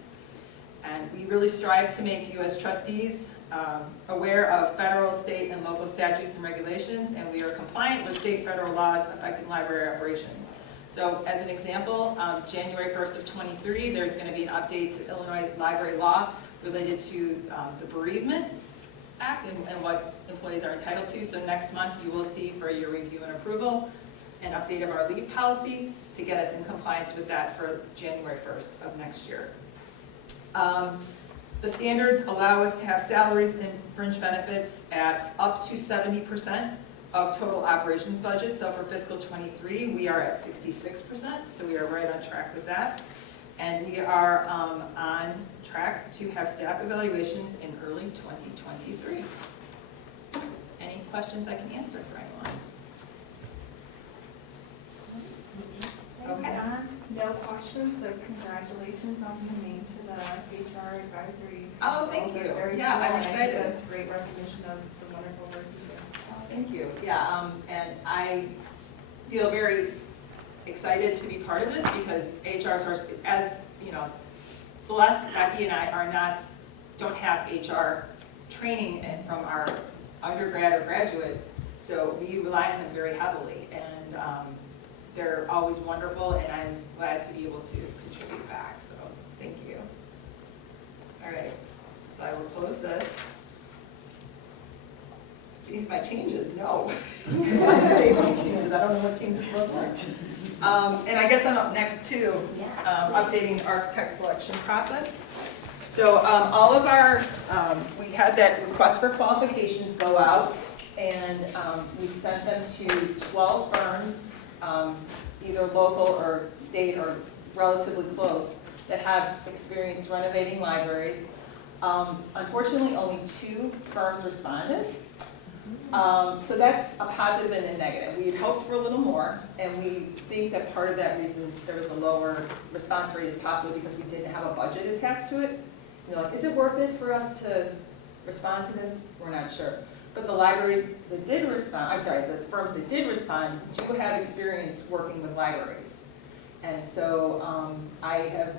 And we really strive to make you as trustees aware of federal, state, and local statutes and regulations, and we are compliant with state federal laws affecting library operations. So as an example, January 1st of '23, there's going to be an update to Illinois library law related to the Bereavement Act and what employees are entitled to. So next month, you will see for your review and approval an update of our leave policy to get us in compliance with that for January 1st of next year. The standards allow us to have salaries and fringe benefits at up to 70% of total operations budget. So for fiscal '23, we are at 66%, so we are right on track with that. And we are on track to have staff evaluations in early 2023. Any questions I can answer for anyone? Okay. No questions, but congratulations on being named to the HR advisory. Oh, thank council. you. That's very Yeah, cool, I'm and I think excited. that's great recognition of the wonderful work you do. Oh, thank you. Yeah, and I feel very excited to be part of this because HR source, as you know, Celeste, Becky, and I don't have HR training from our undergrad or graduate, so we rely on them very heavily, and they're always wonderful, and I'm glad to be able to contribute back, so thank you. All right, so I will close this. See my changes? No. Do I say my changes? I don't know what changes look like. And I guess I'm up next too, updating architect selection process. So all of our, we had that request for qualifications go out, and we sent them to 12 firms, either local or state or relatively close, that have experience renovating libraries. Unfortunately, only 2 firms responded. So that's a positive and a negative. We had hoped for a little more, and we think that part of that reason there was a lower response rate is possibly because we didn't have a budget attached to it. You know, like, is it worth it for us to respond to this? We're not sure. But the libraries that did respond, the firms that did respond do have experience working with libraries. And so I have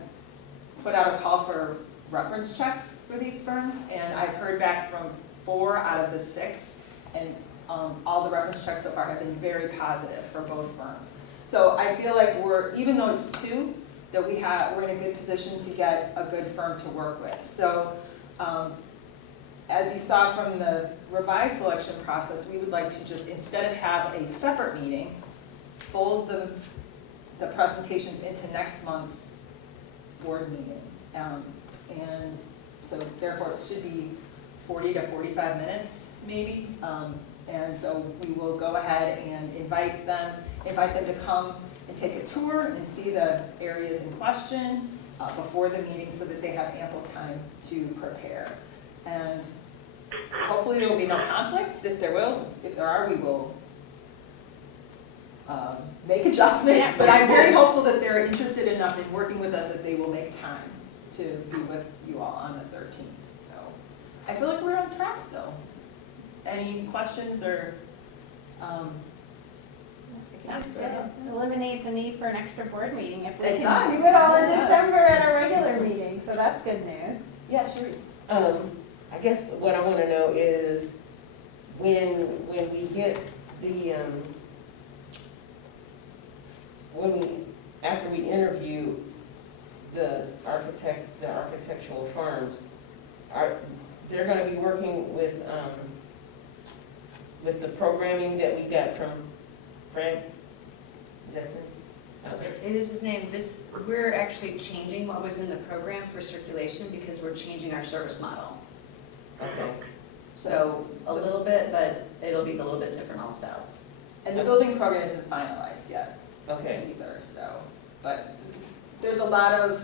put out a call for reference checks for these firms, and I've heard back from 4 out of the 6. And all the reference checks so far have been very positive for both firms. So I feel like even though it's 2, that we're in a good position to get a good firm to work with. So as you saw from the revised selection process, we would like to just, instead of have a separate meeting, fold the presentations into next month's board meeting. And so therefore it should be 40 to 45 minutes. Maybe, and so we will go ahead and invite them to come and take a tour and see the areas in question before the meeting so that they have ample time to prepare. And hopefully there will be no conflicts. If there are, we will make adjustments, but I'm very hopeful that they're interested enough in working with us that they will make time to be with you all on the 13th. So I feel like we're on track still. Any questions or? Sounds good. It eliminates a need for an extra board meeting if we It can does. do it all in It does. December at a regular meeting, so that's good news. Yeah, sure. I guess what I want to know is when we get the, after we interview the architectural firms, they're going to be working with the programming that we got from Fred Jackson? Okay. It is his name. We're actually changing what was in the program for circulation because we're changing our service model. Okay. So a little bit, but it'll be a little bit different also. And the building program isn't finalized yet Okay. either, so, but there's a lot of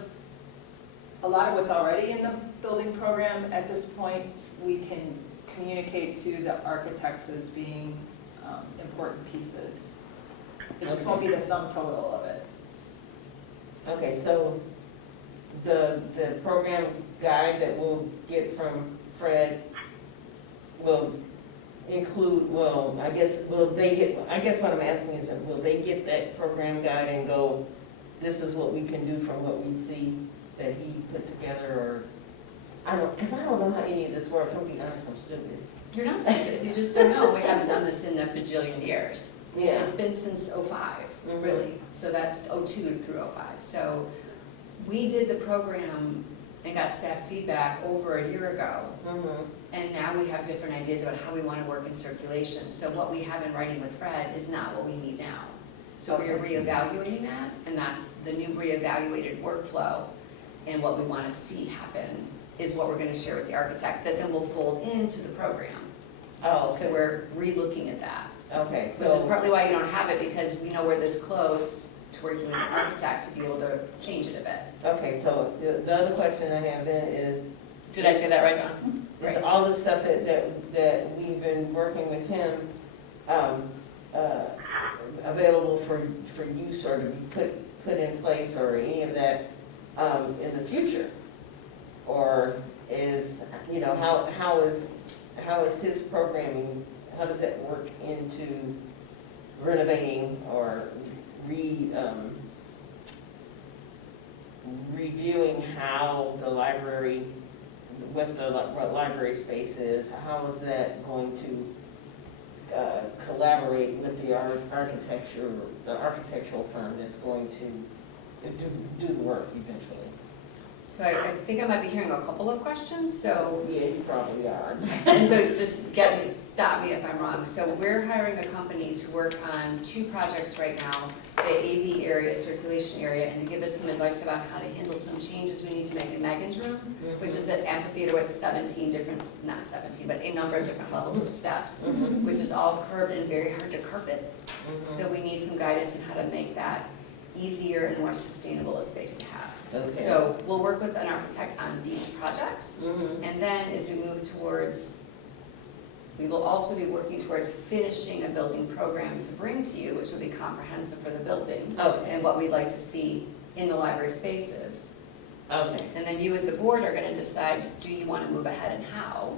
what's already in the building program at this point. We can communicate to the architects as being important pieces. It just won't be the sum total of it. Okay, so the program guide that we'll get from Fred will include, I guess what I'm asking is, will they get that program guide and go, this is what we can do from what we see that he put together, or, because I don't know how any of this works. I'm being honest, I'm stupid. You're not stupid. You just don't know. We haven't done this in a bajillion years. Yeah. It's been since '05, really. So that's '02 through '05. So we did the program and got staff feedback over a year ago. And now we have different ideas about how we want to work in circulation. So what we have in writing with Fred is not what we need now. So we are reevaluating that, and that's the new reevaluated workflow. And what we want to see happen is what we're going to share with the architect, that then will fold into the program. Oh, So we're re-looking at that, okay, which is so, partly why you don't have it, because we know we're this close to working with the architect to be able to change it a bit. okay, so the other question I have then is, Did I say that right, Don? is all the stuff that we've been working with him, available for use or to be put in place or any of that, in the future? Or is, you know, how is his programming, how does that work into renovating or reviewing how the library, what library space is, how is that going to collaborate with the architectural firm that's going to do the work eventually? So I think I might be hearing a couple of questions, so, Yeah, you probably are. and so just stop me if I'm wrong. So we're hiring a company to work on 2 projects right now, the AV area, circulation area, and to give us some advice about how to handle some changes we need to make in Megan's room, which is the amphitheater with 17 different, not 17, but a number of different levels of steps, which is all curved and very hard to carpet. So we need some guidance on how to make that easier and more sustainable a space to have. Okay. So we'll work with an architect on these projects. Mhm. And then as we move towards, we will also be working towards finishing a building program to bring to you, which will be comprehensive for the building. Okay. And what we'd like to see in the library spaces. Okay. And then you as a board are gonna decide, do you wanna move ahead and how?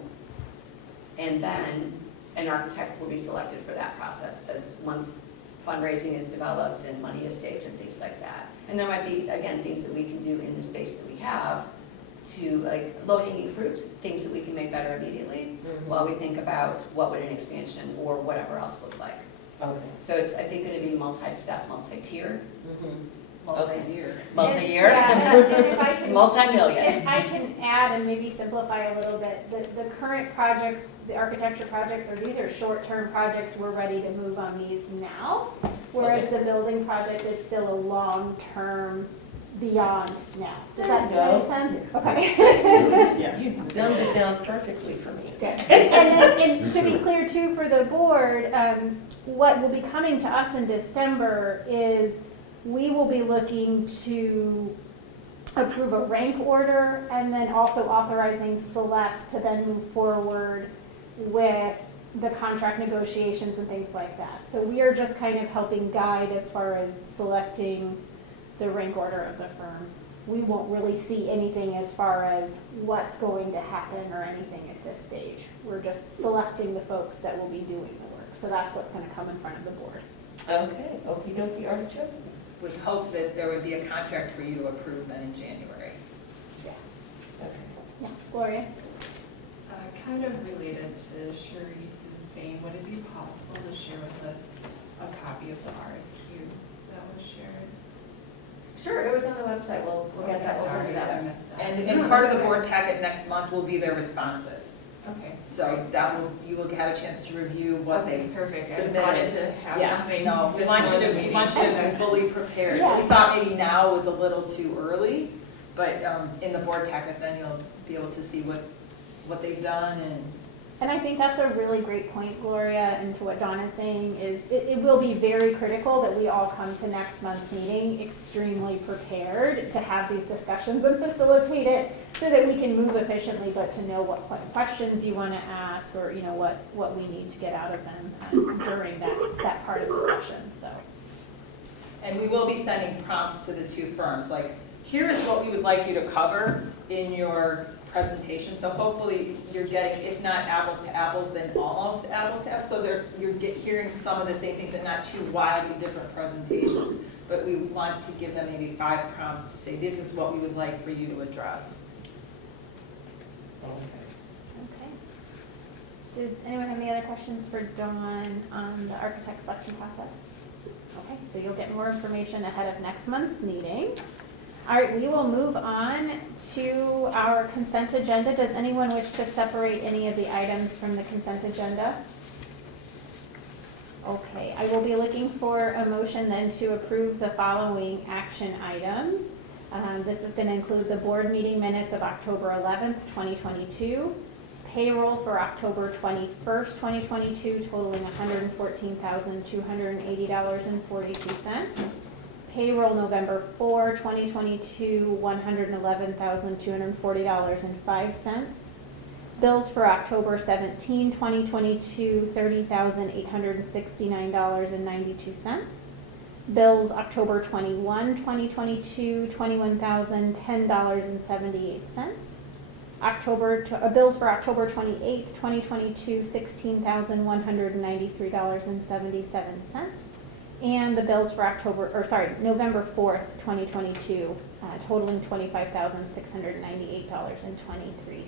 And then an architect will be selected for that process, as once fundraising is developed and money is saved and things like that. And there might be, again, things that we can do in the space that we have to, like, low-hanging fruit, things that we can make better immediately, while we think about what would an expansion or whatever else look like. Okay. So it's, I think, gonna be multi-step, multi-tier, Multi-year. multi-year, Yeah, and if I can- multi-million. If I can add and maybe simplify a little bit, the current projects, the architecture projects, or these are short-term projects, we're ready to move on these now. Whereas the building project is still a long-term beyond now. Does that There you make go. sense? Okay. Yeah, you've dumbed it down perfectly for me. Good. And to be clear too, for the board, what will be coming to us in December is we will be looking to approve a rank order and then also authorizing Celeste to then move forward with the contract negotiations and things like that. So we are just kind of helping guide as far as selecting the rank order of the firms. We won't really see anything as far as what's going to happen or anything at this stage. We're just selecting the folks that will be doing the work. So that's what's going to come in front of the board. Okay, okey dokey, artichoke. With hope that there would be a contract for you to approve then in January. Okay. Yes, Gloria? Kind of related to Sharice's vein, would it be possible to share with us a copy of the RFQ that was shared? Sure, it was on the website, we'll get that, we'll send Sorry, it I out. missed that. And part of the board packet next month will be their responses. Okay. So that will, you will have a chance to review what they Perfect, I just submitted. wanted to have Yeah, something. no, we want you before the to, meeting. be fully prepared. Yes. We thought maybe now was a little too early, but in the board packet, then you'll be able to see what they've done And I think that's a really great point, Gloria, and to what Dawn is saying is it will be very critical that we all come to next month's meeting extremely prepared to have these discussions and facilitate it so that we can move efficiently, but to know what questions you want to ask or, you know, what we need to get out of them during that part of the session, so. And we will be sending prompts to the 2 firms, like, here is what we would like you to cover in your presentation. So hopefully you're getting, if not apples to apples, then almost apples to apples. So you're hearing some of the same things and not 2 wildly different presentations. But we want to give them maybe 5 prompts to say, this is what we would like for you to address. Okay. Does anyone have any other questions for Dawn on the architect selection process? Okay, so you'll get more information ahead of next month's meeting. All right, we will move on to our consent agenda. Does anyone wish to separate any of the items from the consent agenda? Okay, I will be looking for a motion then to approve the following action items. This is going to include the board meeting minutes of October 11th, 2022, payroll for October 21st, 2022, totaling $114,280.42. Payroll November 4, 2022, $111,240.05. Bills for October 17, 2022, $30,869.92. Bills October 21, 2022, $21,010.78. Bills for October 28, 2022, $16,193.77. And the bills for November 4th, 2022, totaling $25,698.23.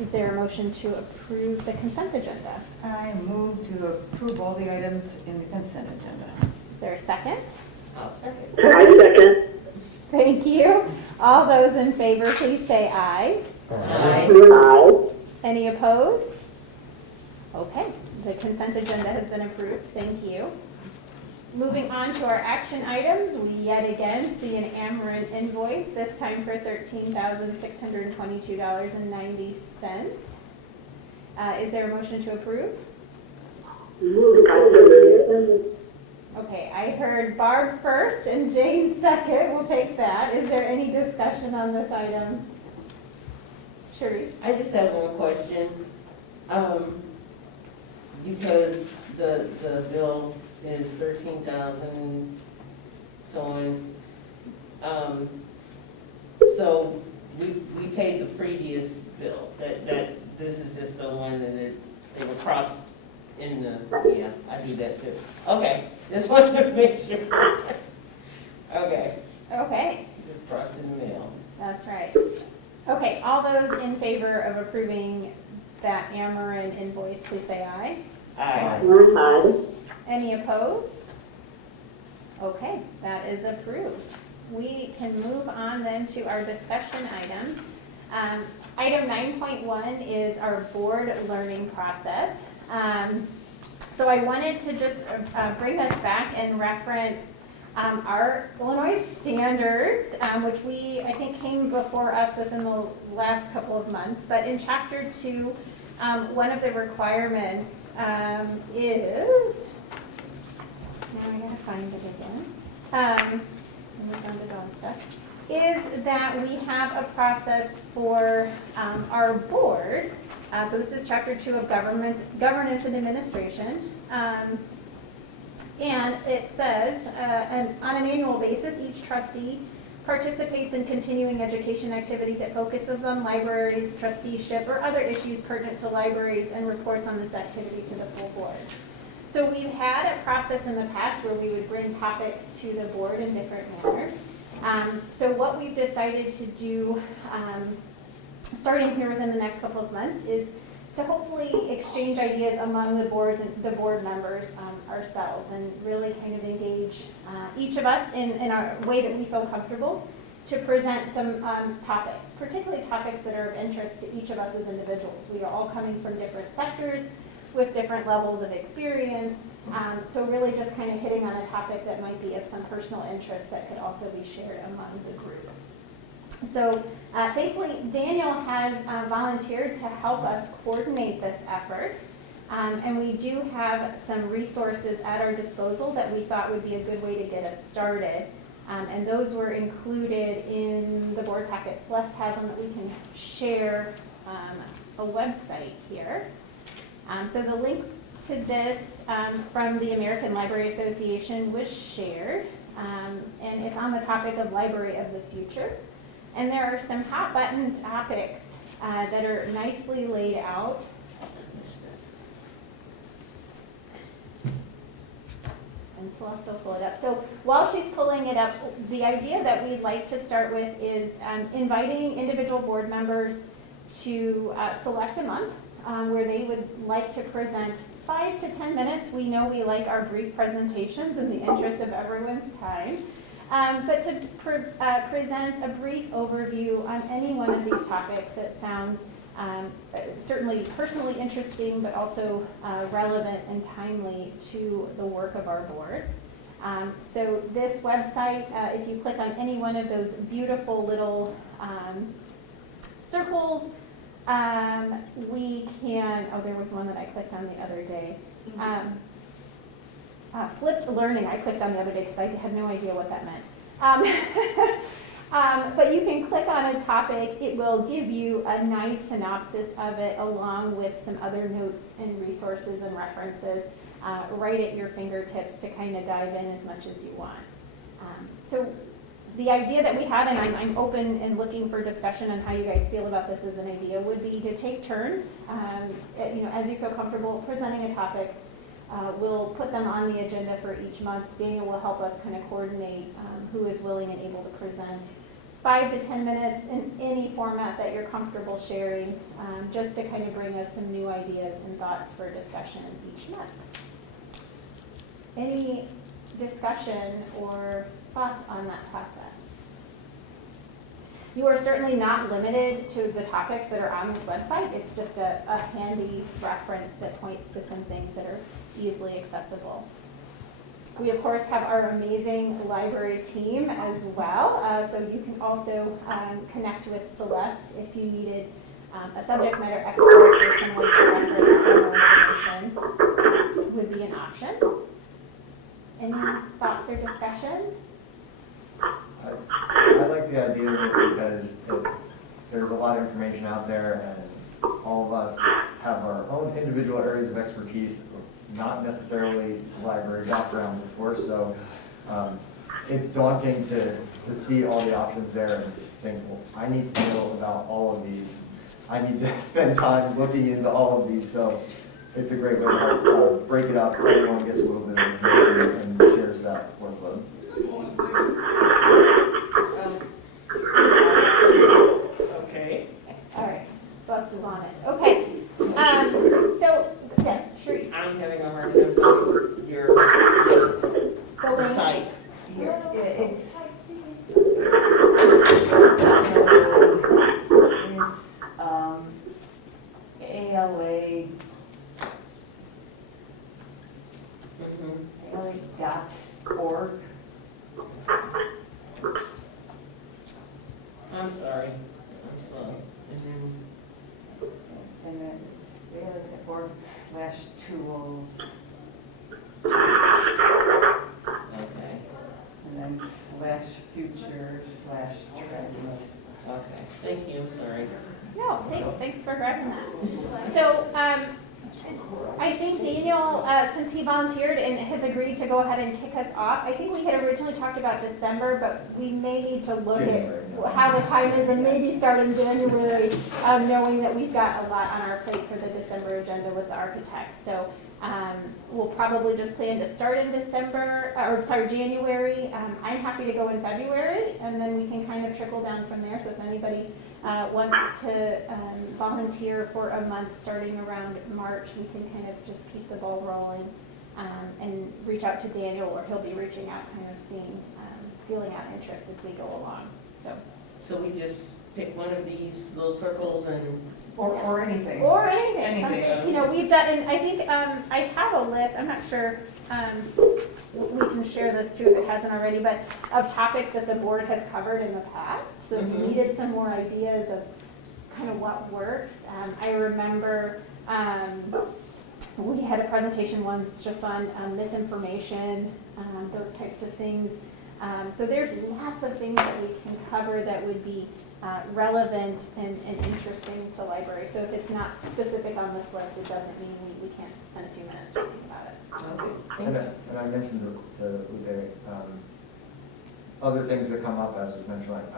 Is there a motion to approve the consent agenda? I move to approve all the items in the consent agenda. Is there a second? I'll second. I second. Thank you. All those in favor, please say aye. Aye. Aye. Any opposed? Okay, the consent agenda has been approved. Thank you. Moving on to our action items, we yet again see an Amarin invoice, this time for $13,622.90. Is there a motion to approve? Okay, I heard Barb first and Jane second. We'll take that. Is there any discussion on this item? Sharice? I just have one question. Because the bill is 13,000 so on. So we paid the previous bill, that this is just the one that they were crossed in the, yeah, I do that too. Okay, just wanted to make sure. Okay, Okay, just crossed in the mail. that's right. Okay, all those in favor of approving that Amarin invoice, please say aye. Aye. Aye. Any opposed? Okay, that is approved. We can move on then to our discussion items. Item 9.1 is our board learning process. So I wanted to just bring us back and reference our Illinois standards, which I think came before us within the last couple of months. But in Chapter 2, one of the requirements is, now I gotta find it again, is that we have a process for our board. So this is Chapter 2 of Governance and Administration. And it says, on an annual basis, each trustee participates in continuing education activity that focuses on libraries, trusteeship, or other issues pertinent to libraries, and reports on this activity to the full board. So we've had a process in the past where we would bring topics to the board in different manners. So what we've decided to do, starting here within the next couple of months, is to hopefully exchange ideas among the board members ourselves, and really kind of engage each of us in our way that we feel comfortable to present some topics, particularly topics that are of interest to each of us as individuals. We are all coming from different sectors with different levels of experience, so really just kind of hitting on a topic that might be of some personal interest that could also be shared among the group. So thankfully, Daniel has volunteered to help us coordinate this effort. And we do have some resources at our disposal that we thought would be a good way to get us started. And those were included in the board packet. Celeste has them that we can share a website here. So the link to this from the American Library Association was shared. And it's on the topic of Library of the Future. And there are some hot button topics that are nicely laid out. And Celeste will pull it up. So while she's pulling it up, the idea that we'd like to start with is inviting individual board members to select a month where they would like to present 5 to 10 minutes. We know we like our brief presentations in the interest of everyone's time. But to present a brief overview on any one of these topics that sounds certainly personally interesting, but also relevant and timely to the work of our board. So this website, if you click on any one of those beautiful little circles, we can, oh, there was one that I clicked on the other day. Flipped learning, I clicked on the other day because I had no idea what that meant. But you can click on a topic, it will give you a nice synopsis of it along with some other notes and resources and references right at your fingertips to kind of dive in as much as you want. So the idea that we had, and I'm open and looking for discussion on how you guys feel about this as an idea, would be to take turns, as you feel comfortable presenting a topic. We'll put them on the agenda for each month. Daniel will help us kind of coordinate who is willing and able to present. 5 to 10 minutes in any format that you're comfortable sharing, just to kind of bring us some new ideas and thoughts for discussion each month. Any discussion or thoughts on that process? You are certainly not limited to the topics that are on this website. It's just a handy reference that points to some things that are easily accessible. We, of course, have our amazing library team as well, so you can also connect with Celeste if you needed a subject matter expert or someone to reference for more information would be an option. Any thoughts or discussion? I like the idea of it because there's a lot of information out there, and all of us have our own individual areas of expertise, not necessarily library background before, so it's daunting to see all the options there and think, well, I need to know about all of these. I need to spend time looking into all of these, so it's a great way to help break it up. Everyone gets a little bit of information and shares that workload. Okay. All right, Celeste is on it. Okay, so, yes, Sharice. I'm having a hard time finding your Building. site. It's ALA, ALA.org. I'm sorry, I'm slow. And then it's ALA.org/tools, Okay, and then /future/trends. okay, thank you, sorry. No, thanks for grabbing that. So, I think Daniel, since he volunteered and has agreed to go ahead and kick us off, I think we had originally talked about December, but we may need to look January, at how the time is and maybe start in January, knowing that we've got a lot on our plate for the December agenda with the architects. So, we'll probably just plan to start in January. I'm happy to go in February, and then we can kind of trickle down from there. So if anybody wants to volunteer for a month starting around March, we can kind of just keep the ball rolling and reach out to Daniel, or he'll be reaching out, kind of seeing, feeling out interest as we go along. So we just pick one of these little circles and, Or anything. Or anything, Anything. something, we've done, and I think, I have a list, I'm not sure, we can share this too if it hasn't already, but of topics that the board has covered in the past. So if you needed some more ideas of kind of what works, I remember, we had a presentation once just on misinformation, those types of things. So there's lots of things that we can cover that would be relevant and interesting to library. So if it's not specific on this list, it doesn't mean we can't spend a few minutes talking about it. okay, thank And you. I mentioned to Uday, other things that come up, as was mentioned, like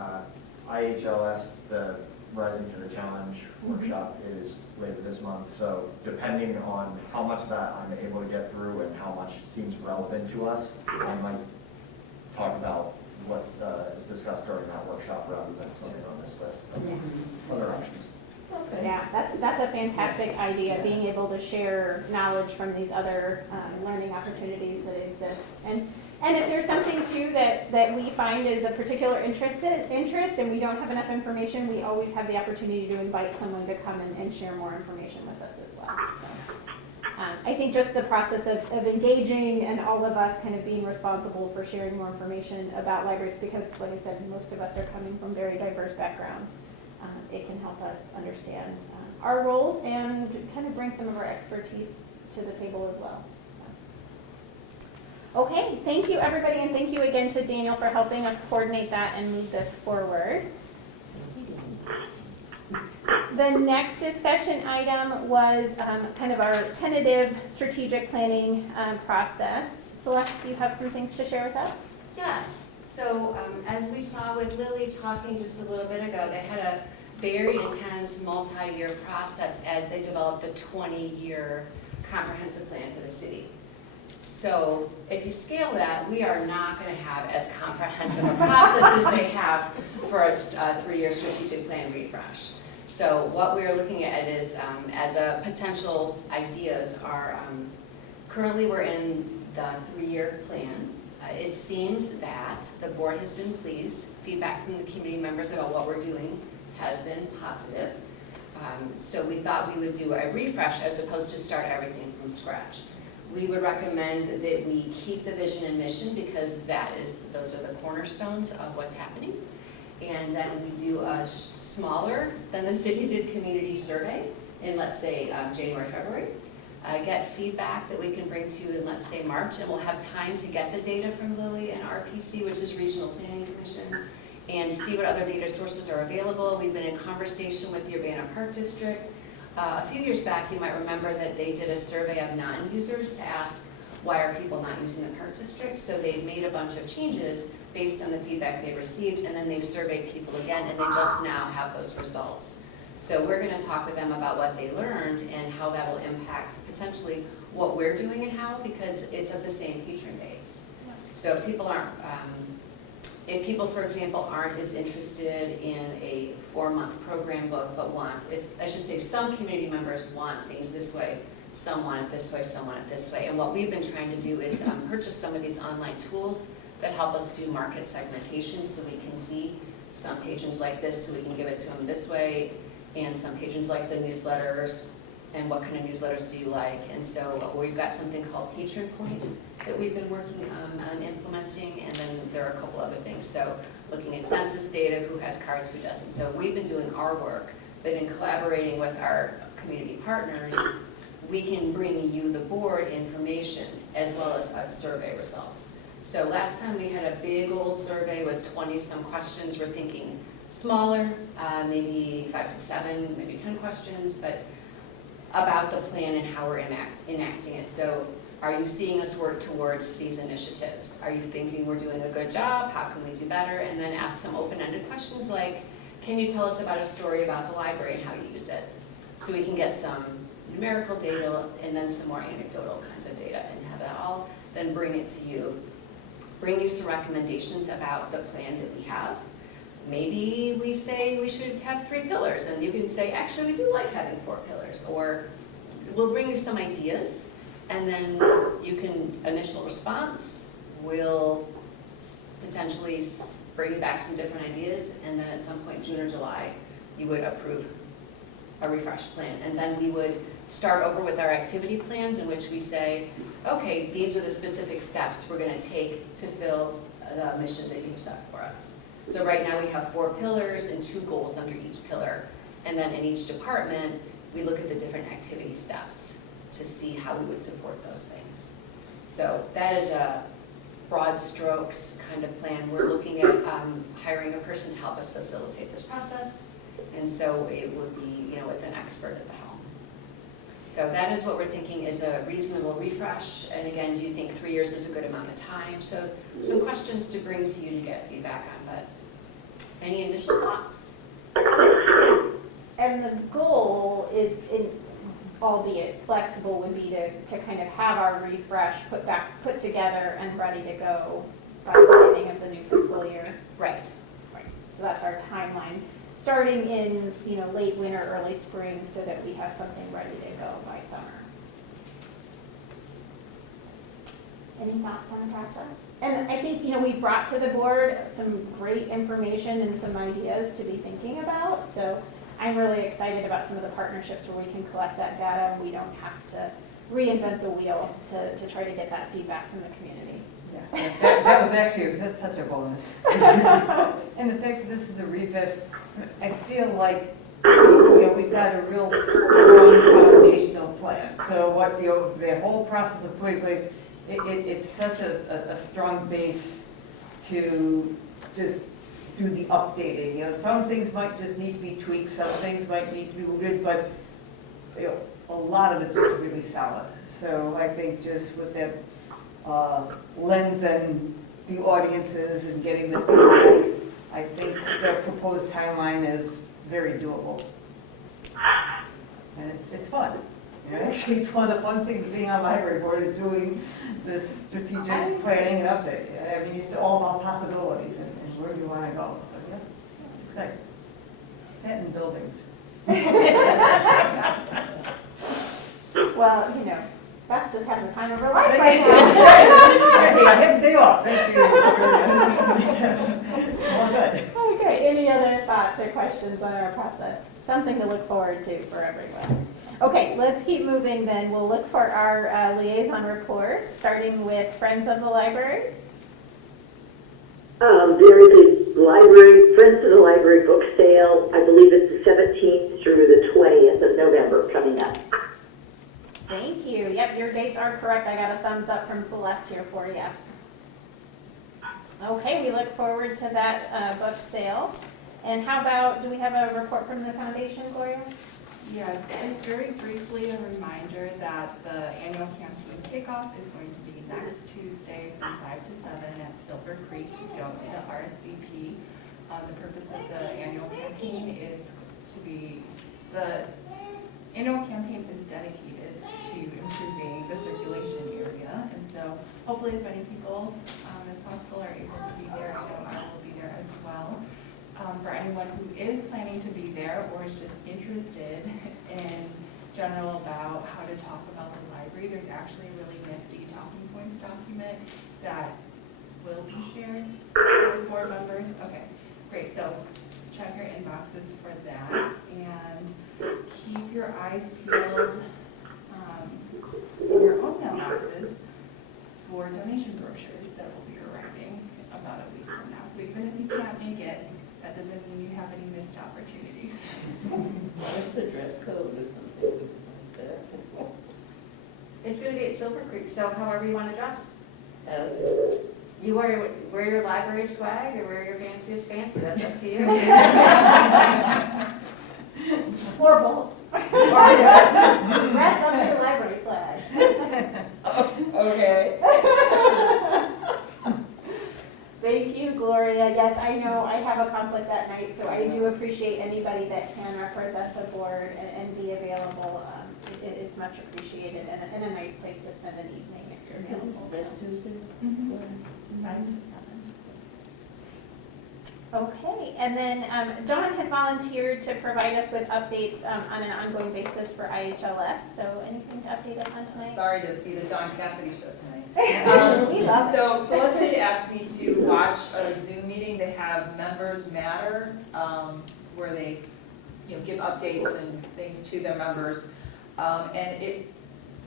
IHLS, the Rising to the Challenge workshop is later this month. So depending on how much of that I'm able to get through and how much seems relevant to us, I might talk about what is discussed during that workshop rather than something on this list. Other options. Okay. Yeah, that's a fantastic idea, being able to share knowledge from these other learning opportunities that exist. And if there's something too that we find is a particular interest and we don't have enough information, we always have the opportunity to invite someone to come and share more information with us as well. So I think just the process of engaging and all of us kind of being responsible for sharing more information about libraries, because like I said, most of us are coming from very diverse backgrounds. It can help us understand our roles and kind of bring some of our expertise to the table as well. So. Okay, thank you everybody, and thank you again to Daniel for helping us coordinate that and move this forward. The next discussion item was kind of our tentative strategic planning process. Celeste, do you have some things to share with us? Yes, so as we saw with Lily talking just a little bit ago, they had a very intense multi-year process as they developed the 20-year comprehensive plan for the city. So if you scale that, we are not going to have as comprehensive a process as they have for a 3-year strategic plan refresh. So what we are looking at is, as a potential ideas are, currently we're in the 3-year plan. It seems that the board has been pleased. Feedback from the community members about what we're doing has been positive. So we thought we would do a refresh as opposed to start everything from scratch. We would recommend that we keep the vision and mission because those are the cornerstones of what's happening. And then we do a smaller than the city did community survey in, let's say, January, February. Get feedback that we can bring to in, let's say, March, and we'll have time to get the data from Lily and RPC, which is Regional Planning Commission, and see what other data sources are available. We've been in conversation with the Urbana Park District. A few years back, you might remember that they did a survey of non-users to ask, why are people not using the Park District? So they've made a bunch of changes based on the feedback they received, and then they've surveyed people again, and they just now have those results. So we're going to talk with them about what they learned and how that will impact potentially what we're doing and how, because it's at the same patron base. So if people aren't, if people, for example, aren't as interested in a 4-month program book, but I should say some community members want things this way, some want it this way, some want it this way. And what we've been trying to do is purchase some of these online tools that help us do market segmentation so we can see some patrons like this, so we can give it to them this way, and some patrons like the newsletters, and what kind of newsletters do you like? And so we've got something called Patron Point that we've been working on implementing, and then there are a couple other things. So looking at census data, who has cards, who doesn't. So we've been doing our work, but in collaborating with our community partners, we can bring you, the board, information as well as survey results. So last time we had a big old survey with 20-some questions. We're thinking smaller, maybe 5, 6, 7, maybe 10 questions, but about the plan and how we're enacting it. So are you seeing us work towards these initiatives? Are you thinking we're doing a good job? How can we do better? And then ask some open-ended questions like, can you tell us about a story about the library and how you use it? So we can get some numerical data and then some more anecdotal kinds of data and have that all, then bring it to you. Bring you some recommendations about the plan that we have. Maybe we say we should have 3 pillars, and you can say, actually, we do like having 4 pillars. Or we'll bring you some ideas, and then you can, initial response, we'll potentially bring you back some different ideas, and then at some point, June or July, you would approve a refreshed plan. And then we would start over with our activity plans in which we say, okay, these are the specific steps we're going to take to fill the mission that you've set for us. So right now we have 4 pillars and 2 goals under each pillar. And then in each department, we look at the different activity steps to see how we would support those things. So that is a broad strokes kind of plan. We're looking at hiring a person to help us facilitate this process. And so it would be, with an expert at the helm. So that is what we're thinking is a reasonable refresh. And again, do you think 3 years is a good amount of time? So some questions to bring to you to get feedback on, but any initial thoughts? And the goal is, albeit flexible, would be to kind of have our refresh put together and ready to go by the beginning of the new fiscal year. Right. So that's our timeline. starting in, late winter, early spring, so that we have something ready to go by summer. Any thoughts on the process? And I think, we brought to the board some great information and some ideas to be thinking about. So I'm really excited about some of the partnerships where we can collect that data and we don't have to reinvent the wheel to try to get that feedback from the community. Yeah, that was actually, that's such a bonus. And the fact that this is a refresh, I feel like, we've got a real strong foundational plan. So what, the whole process of putting place, it's such a strong base to just do the updating. Some things might just need to be tweaked, some things might need to be good, but a lot of it's just really solid. So I think just with that lens and the audiences and getting the feedback, I think the proposed timeline is very doable. And it's fun. Actually, it's one of the fun things of being on library board is doing this strategic planning and update. I mean, it's all about possibilities and where you want to go. So yeah, it's exciting. That and buildings. Well, Beth just had the time of her life right now. Hey, I had the day off. Thank you. Yes. All good. Okay, any other thoughts or questions on our process? Something to look forward to for everyone. Okay, let's keep moving then. We'll look for our liaison report, starting with Friends of the Library. Very good library, Friends of the Library book sale. I believe it's the 17th through the 20th of November coming up. Thank you. Yep, your dates are correct. I got a thumbs up from Celeste here for you. Okay, we look forward to that book sale. And how about, do we have a report from the foundation, Gloria? Yeah, just very briefly, a reminder that the annual campaign kickoff is going to be next Tuesday from 5 to 7 at Silver Creek. You don't need a RSVP. The purpose of the annual campaign is the annual campaign is dedicated to improving the circulation area. And so hopefully as many people as possible are able to be there. I know I will be there as well. For anyone who is planning to be there or is just interested in general about how to talk about the library, there's actually a really nifty talking points document that will be shared with board members. Okay, great. So check your inboxes for that and keep your eyes peeled in your own mailboxes for donation brochures that will be arriving about a week from now. So even if you can't make it, that doesn't mean you have any missed opportunities. What's the dress code or something like that? It's going to be at Silver Creek, so however you want to dress. You wear your library swag or wear your fanciest fancy, that's up to you. Or both. Rest up in the library flag. Okay. Thank you, Gloria. Yes, I know I have a conflict that night, so I do appreciate anybody that can represent the board and be available. It's much appreciated and a nice place to spend an evening if you're available. Next Tuesday? 5 to 7. Okay, and then Dawn has volunteered to provide us with updates on an ongoing basis for IHLS. So anything to update us on tonight? Sorry to be the Don Cassidy show tonight. We love it. So Celeste did ask me to watch a Zoom meeting. They have Members Matter, where they, give updates and things to their members.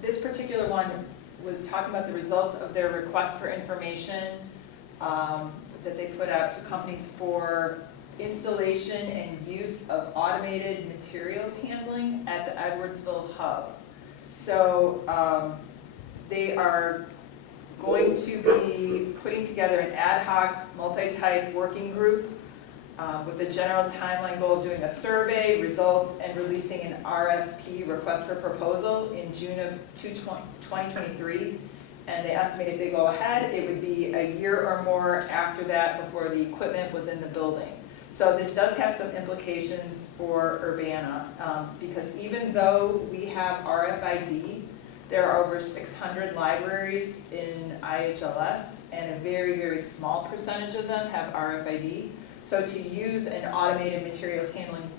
This particular one was talking about the results of their request for information that they put out to companies for installation and use of automated materials handling at the Edwardsville hub. So they are going to be putting together an ad hoc, multi-type working group with the general timeline goal of doing a survey, results, and releasing an RFP, request for proposal, in June of 2023. And they estimate if they go ahead, it would be a year or more after that before the equipment was in the building. So this does have some implications for Urbana, because even though we have RFID, there are over 600 libraries in IHLS, and a very, very small percentage of them have RFID. So to use an automated materials handling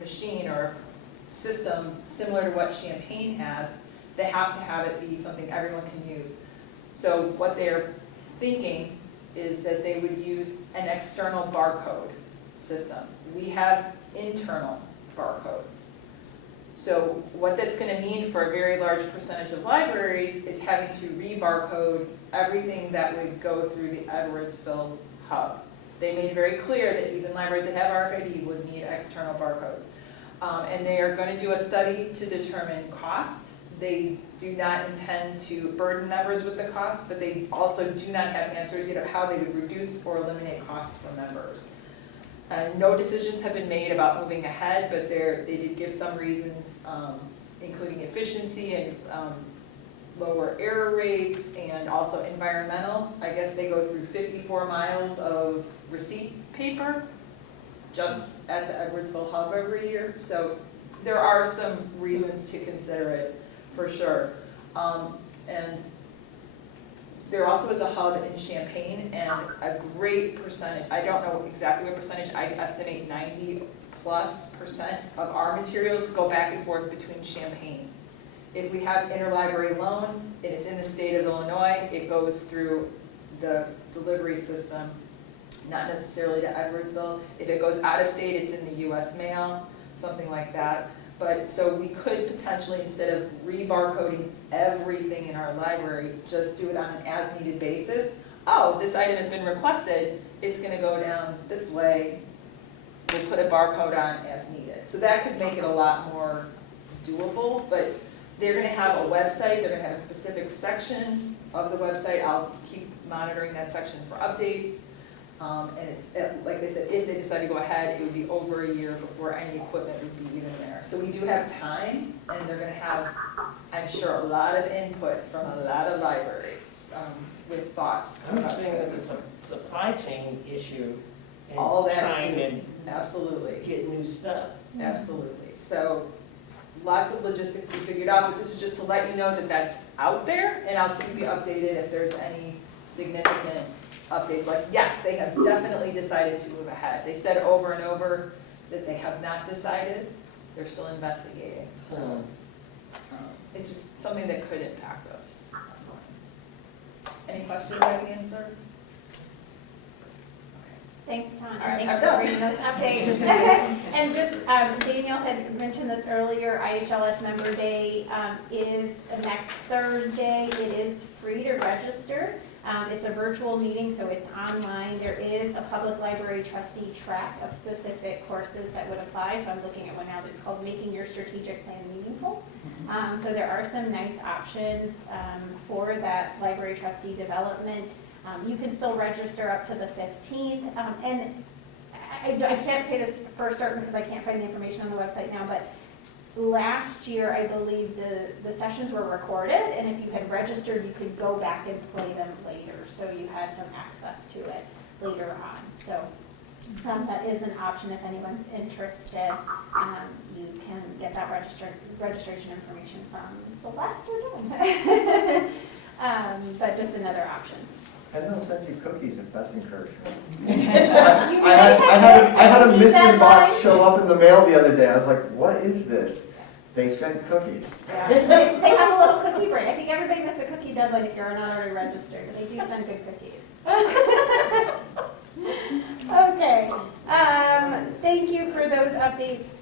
machine or system similar to what Champaign has, they have to have it be something everyone can use. So what they're thinking is that they would use an external barcode system. We have internal barcodes. So what that's going to mean for a very large percentage of libraries is having to re-barcode everything that would go through the Edwardsville hub. They made very clear that even libraries that have RFID would need external barcodes. And they are going to do a study to determine cost. They do not intend to burden members with the cost, but they also do not have answers yet of how they would reduce or eliminate costs for members. No decisions have been made about moving ahead, but they did give some reasons, including efficiency and lower error rates and also environmental. I guess they go through 54 miles of receipt paper just at the Edwardsville hub every year. So there are some reasons to consider it for sure. And there also is a hub in Champaign, and a great percentage, I don't know exactly what percentage, I estimate 90+% of our materials go back and forth between Champaign. If we have interlibrary loan and it's in the state of Illinois, it goes through the delivery system, not necessarily to Edwardsville. If it goes out of state, it's in the US mail, something like that. But so we could potentially, instead of re-barcoding everything in our library, just do it on an as-needed basis. Oh, this item has been requested, it's gonna go down this way, we'll put a barcode on as needed. So that could make it a lot more doable, but they're gonna have a website, they're gonna have a specific section of the website. I'll keep monitoring that section for updates. And it's, like they said, if they decide to go ahead, it would be over a year before any equipment would be even there. So we do have time, and they're going to have, I'm sure, a lot of input from a lot of libraries with thoughts. I'm about assuming this. it's a supply chain issue and All that trying too. to Absolutely. get new stuff. Absolutely. So lots of logistics to be figured out, but this is just to let you know that that's out there, and I'll keep you updated if there's any significant updates. Like, yes, they have definitely decided to move ahead. They said over and over that they have not decided. They're still investigating. So it's just something that could impact us. Any questions I can answer? Thanks, Tom, All right, and I'm thanks for done. bringing those updates. And just, Daniel had mentioned this earlier, IHLS Member Day is next Thursday. It is free to register. It's a virtual meeting, so it's online. There is a public library trustee track of specific courses that would apply. So I'm looking at one now that's called Making Your Strategic Plan Meaningful. So there are some nice options for that library trustee development. You can still register up to the 15th. And I can't say this for certain because I can't find the information on the website now, but last year, I believe the sessions were recorded, and if you had registered, you could go back and play them later. So you had some access to it later on. So that is an option if anyone's interested. You can get that registration information from Celeste or Dawn. But just another option. And they'll send you cookies if that's encouragement. You I had a cookie mystery box deadline. show up in the mail the other day. I was like, what is this? They sent cookies. Yeah. They have a little cookie break. I think everybody missed the cookie deadline if you're not already registered, but they do send good cookies. Okay, thank you for those updates.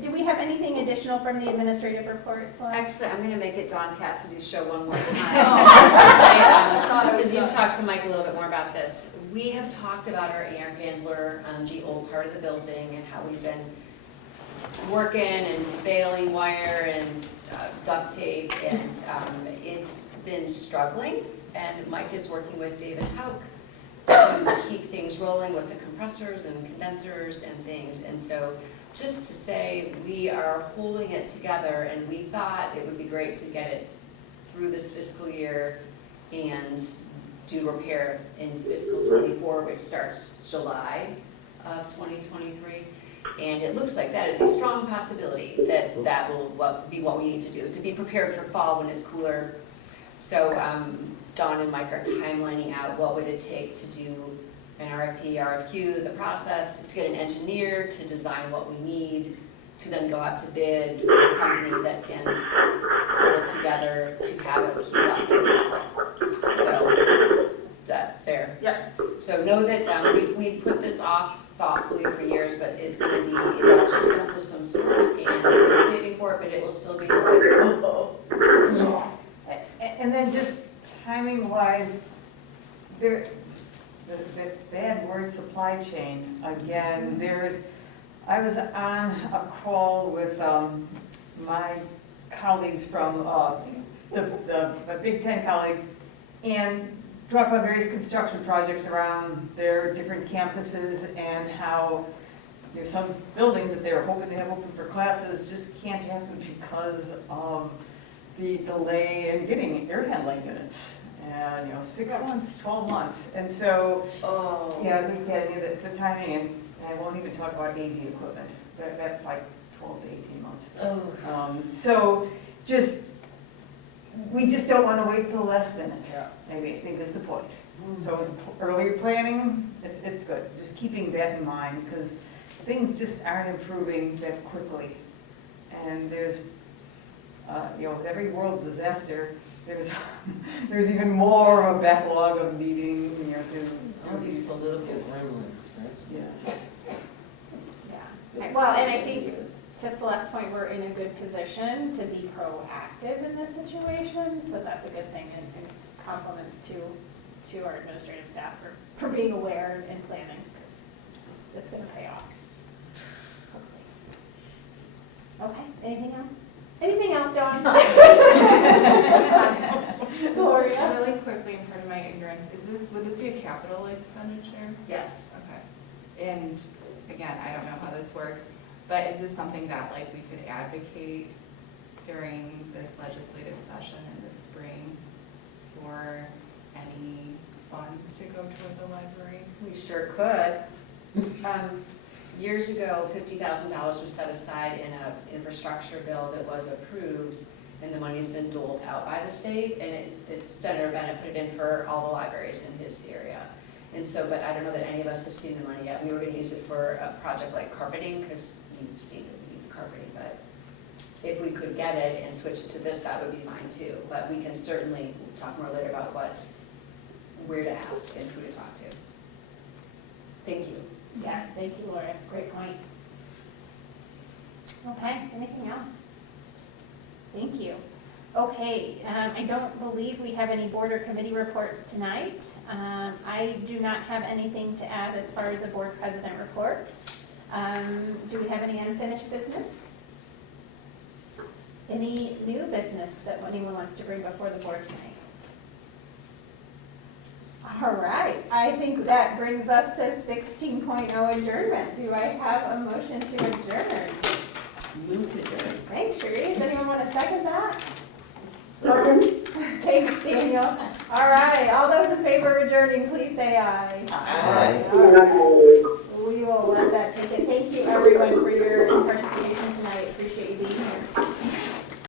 Do we have anything additional from the administrative report, Celeste? Actually, I'm gonna make it Dawn Cassidy's show one more time. Because you talked to Mike a little bit more about this. We have talked about our air handler on the old part of the building and how we've been working and baling wire and duct tape, and it's been struggling. And Mike is working with Davis Hauk to keep things rolling with the compressors and condensers and things. And so just to say we are holding it together, and we thought it would be great to get it through this fiscal year and do repair in fiscal 24, which starts July of 2023. And it looks like that is a strong possibility that that will be what we need to do to be prepared for fall when it's cooler. So Dawn and Mike are timelining out what would it take to do an RFP, RFQ, the process, to get an engineer to design what we need, to then go out to bid with a company that can pull it together to have it queued up for fall. So, that fair? Yep. So know that we put this off thoughtfully for years, but it's gonna be, it'll actually come through some support, and we've been saving for it, but it will still be like, oh. And then just timing wise, there, the bad word supply chain, again, I was on a call with my colleagues from the Big Ten colleagues, and talk about various construction projects around their different campuses and how some buildings that they were hoping to have open for classes just can't happen because of the delay in getting air handling units. And, 6 months, 12 months. And so, yeah, I think that the timing, and I won't even talk about AV equipment. That's like 12 to 18 months. So just, we just don't want to wait till the last minute. Yeah. Maybe I think is the point. So earlier planning, it's good. Just keeping that in mind because things just aren't improving that quickly. And there's, with every world disaster, there's even more of a backlog of needing, All these political gremlins, that's. Yeah. Yeah. Well, and I think to Celeste's point, we're in a good position to be proactive in this situation, so that's a good thing, and compliments to our administrative staff for being aware and planning. It's going to pay off. Hopefully. Okay, anything else? Anything else, Dawn? Gloria? Really quickly, in part of my ignorance, would this be a capital expenditure? Yes. Okay. And again, I don't know how this works, but is this something that we could advocate during this legislative session in the spring for any funds to go toward the library? We sure could. Years ago, $50,000 was set aside in an infrastructure bill that was approved, and the money's been doled out by the state, and Senator Bennett put it in for all the libraries in his area. And so, but I don't know that any of us have seen the money yet. We were going to use it for a project like carpeting, because you've seen that we need carpeting, but if we could get it and switch it to this, that would be fine too. But we can certainly talk more later about where to ask and who to talk to. Thank you. Yes, thank you, Gloria. Great point. Okay, anything else? Thank you. Okay, I don't believe we have any board or committee reports tonight. I do not have anything to add as far as a board president report. Do we have any unfinished business? Any new business that anyone wants to bring before the board tonight? All right, I think that brings us to 16.0 adjournment. Do I have a motion to adjourn? Move to adjourn. Thanks, Cherise. Anyone want to second that? Second. Thanks, Daniel. All right, all those in favor of adjourning, please say aye. Aye. All right. We will let that take it. Thank you, everyone, for your participation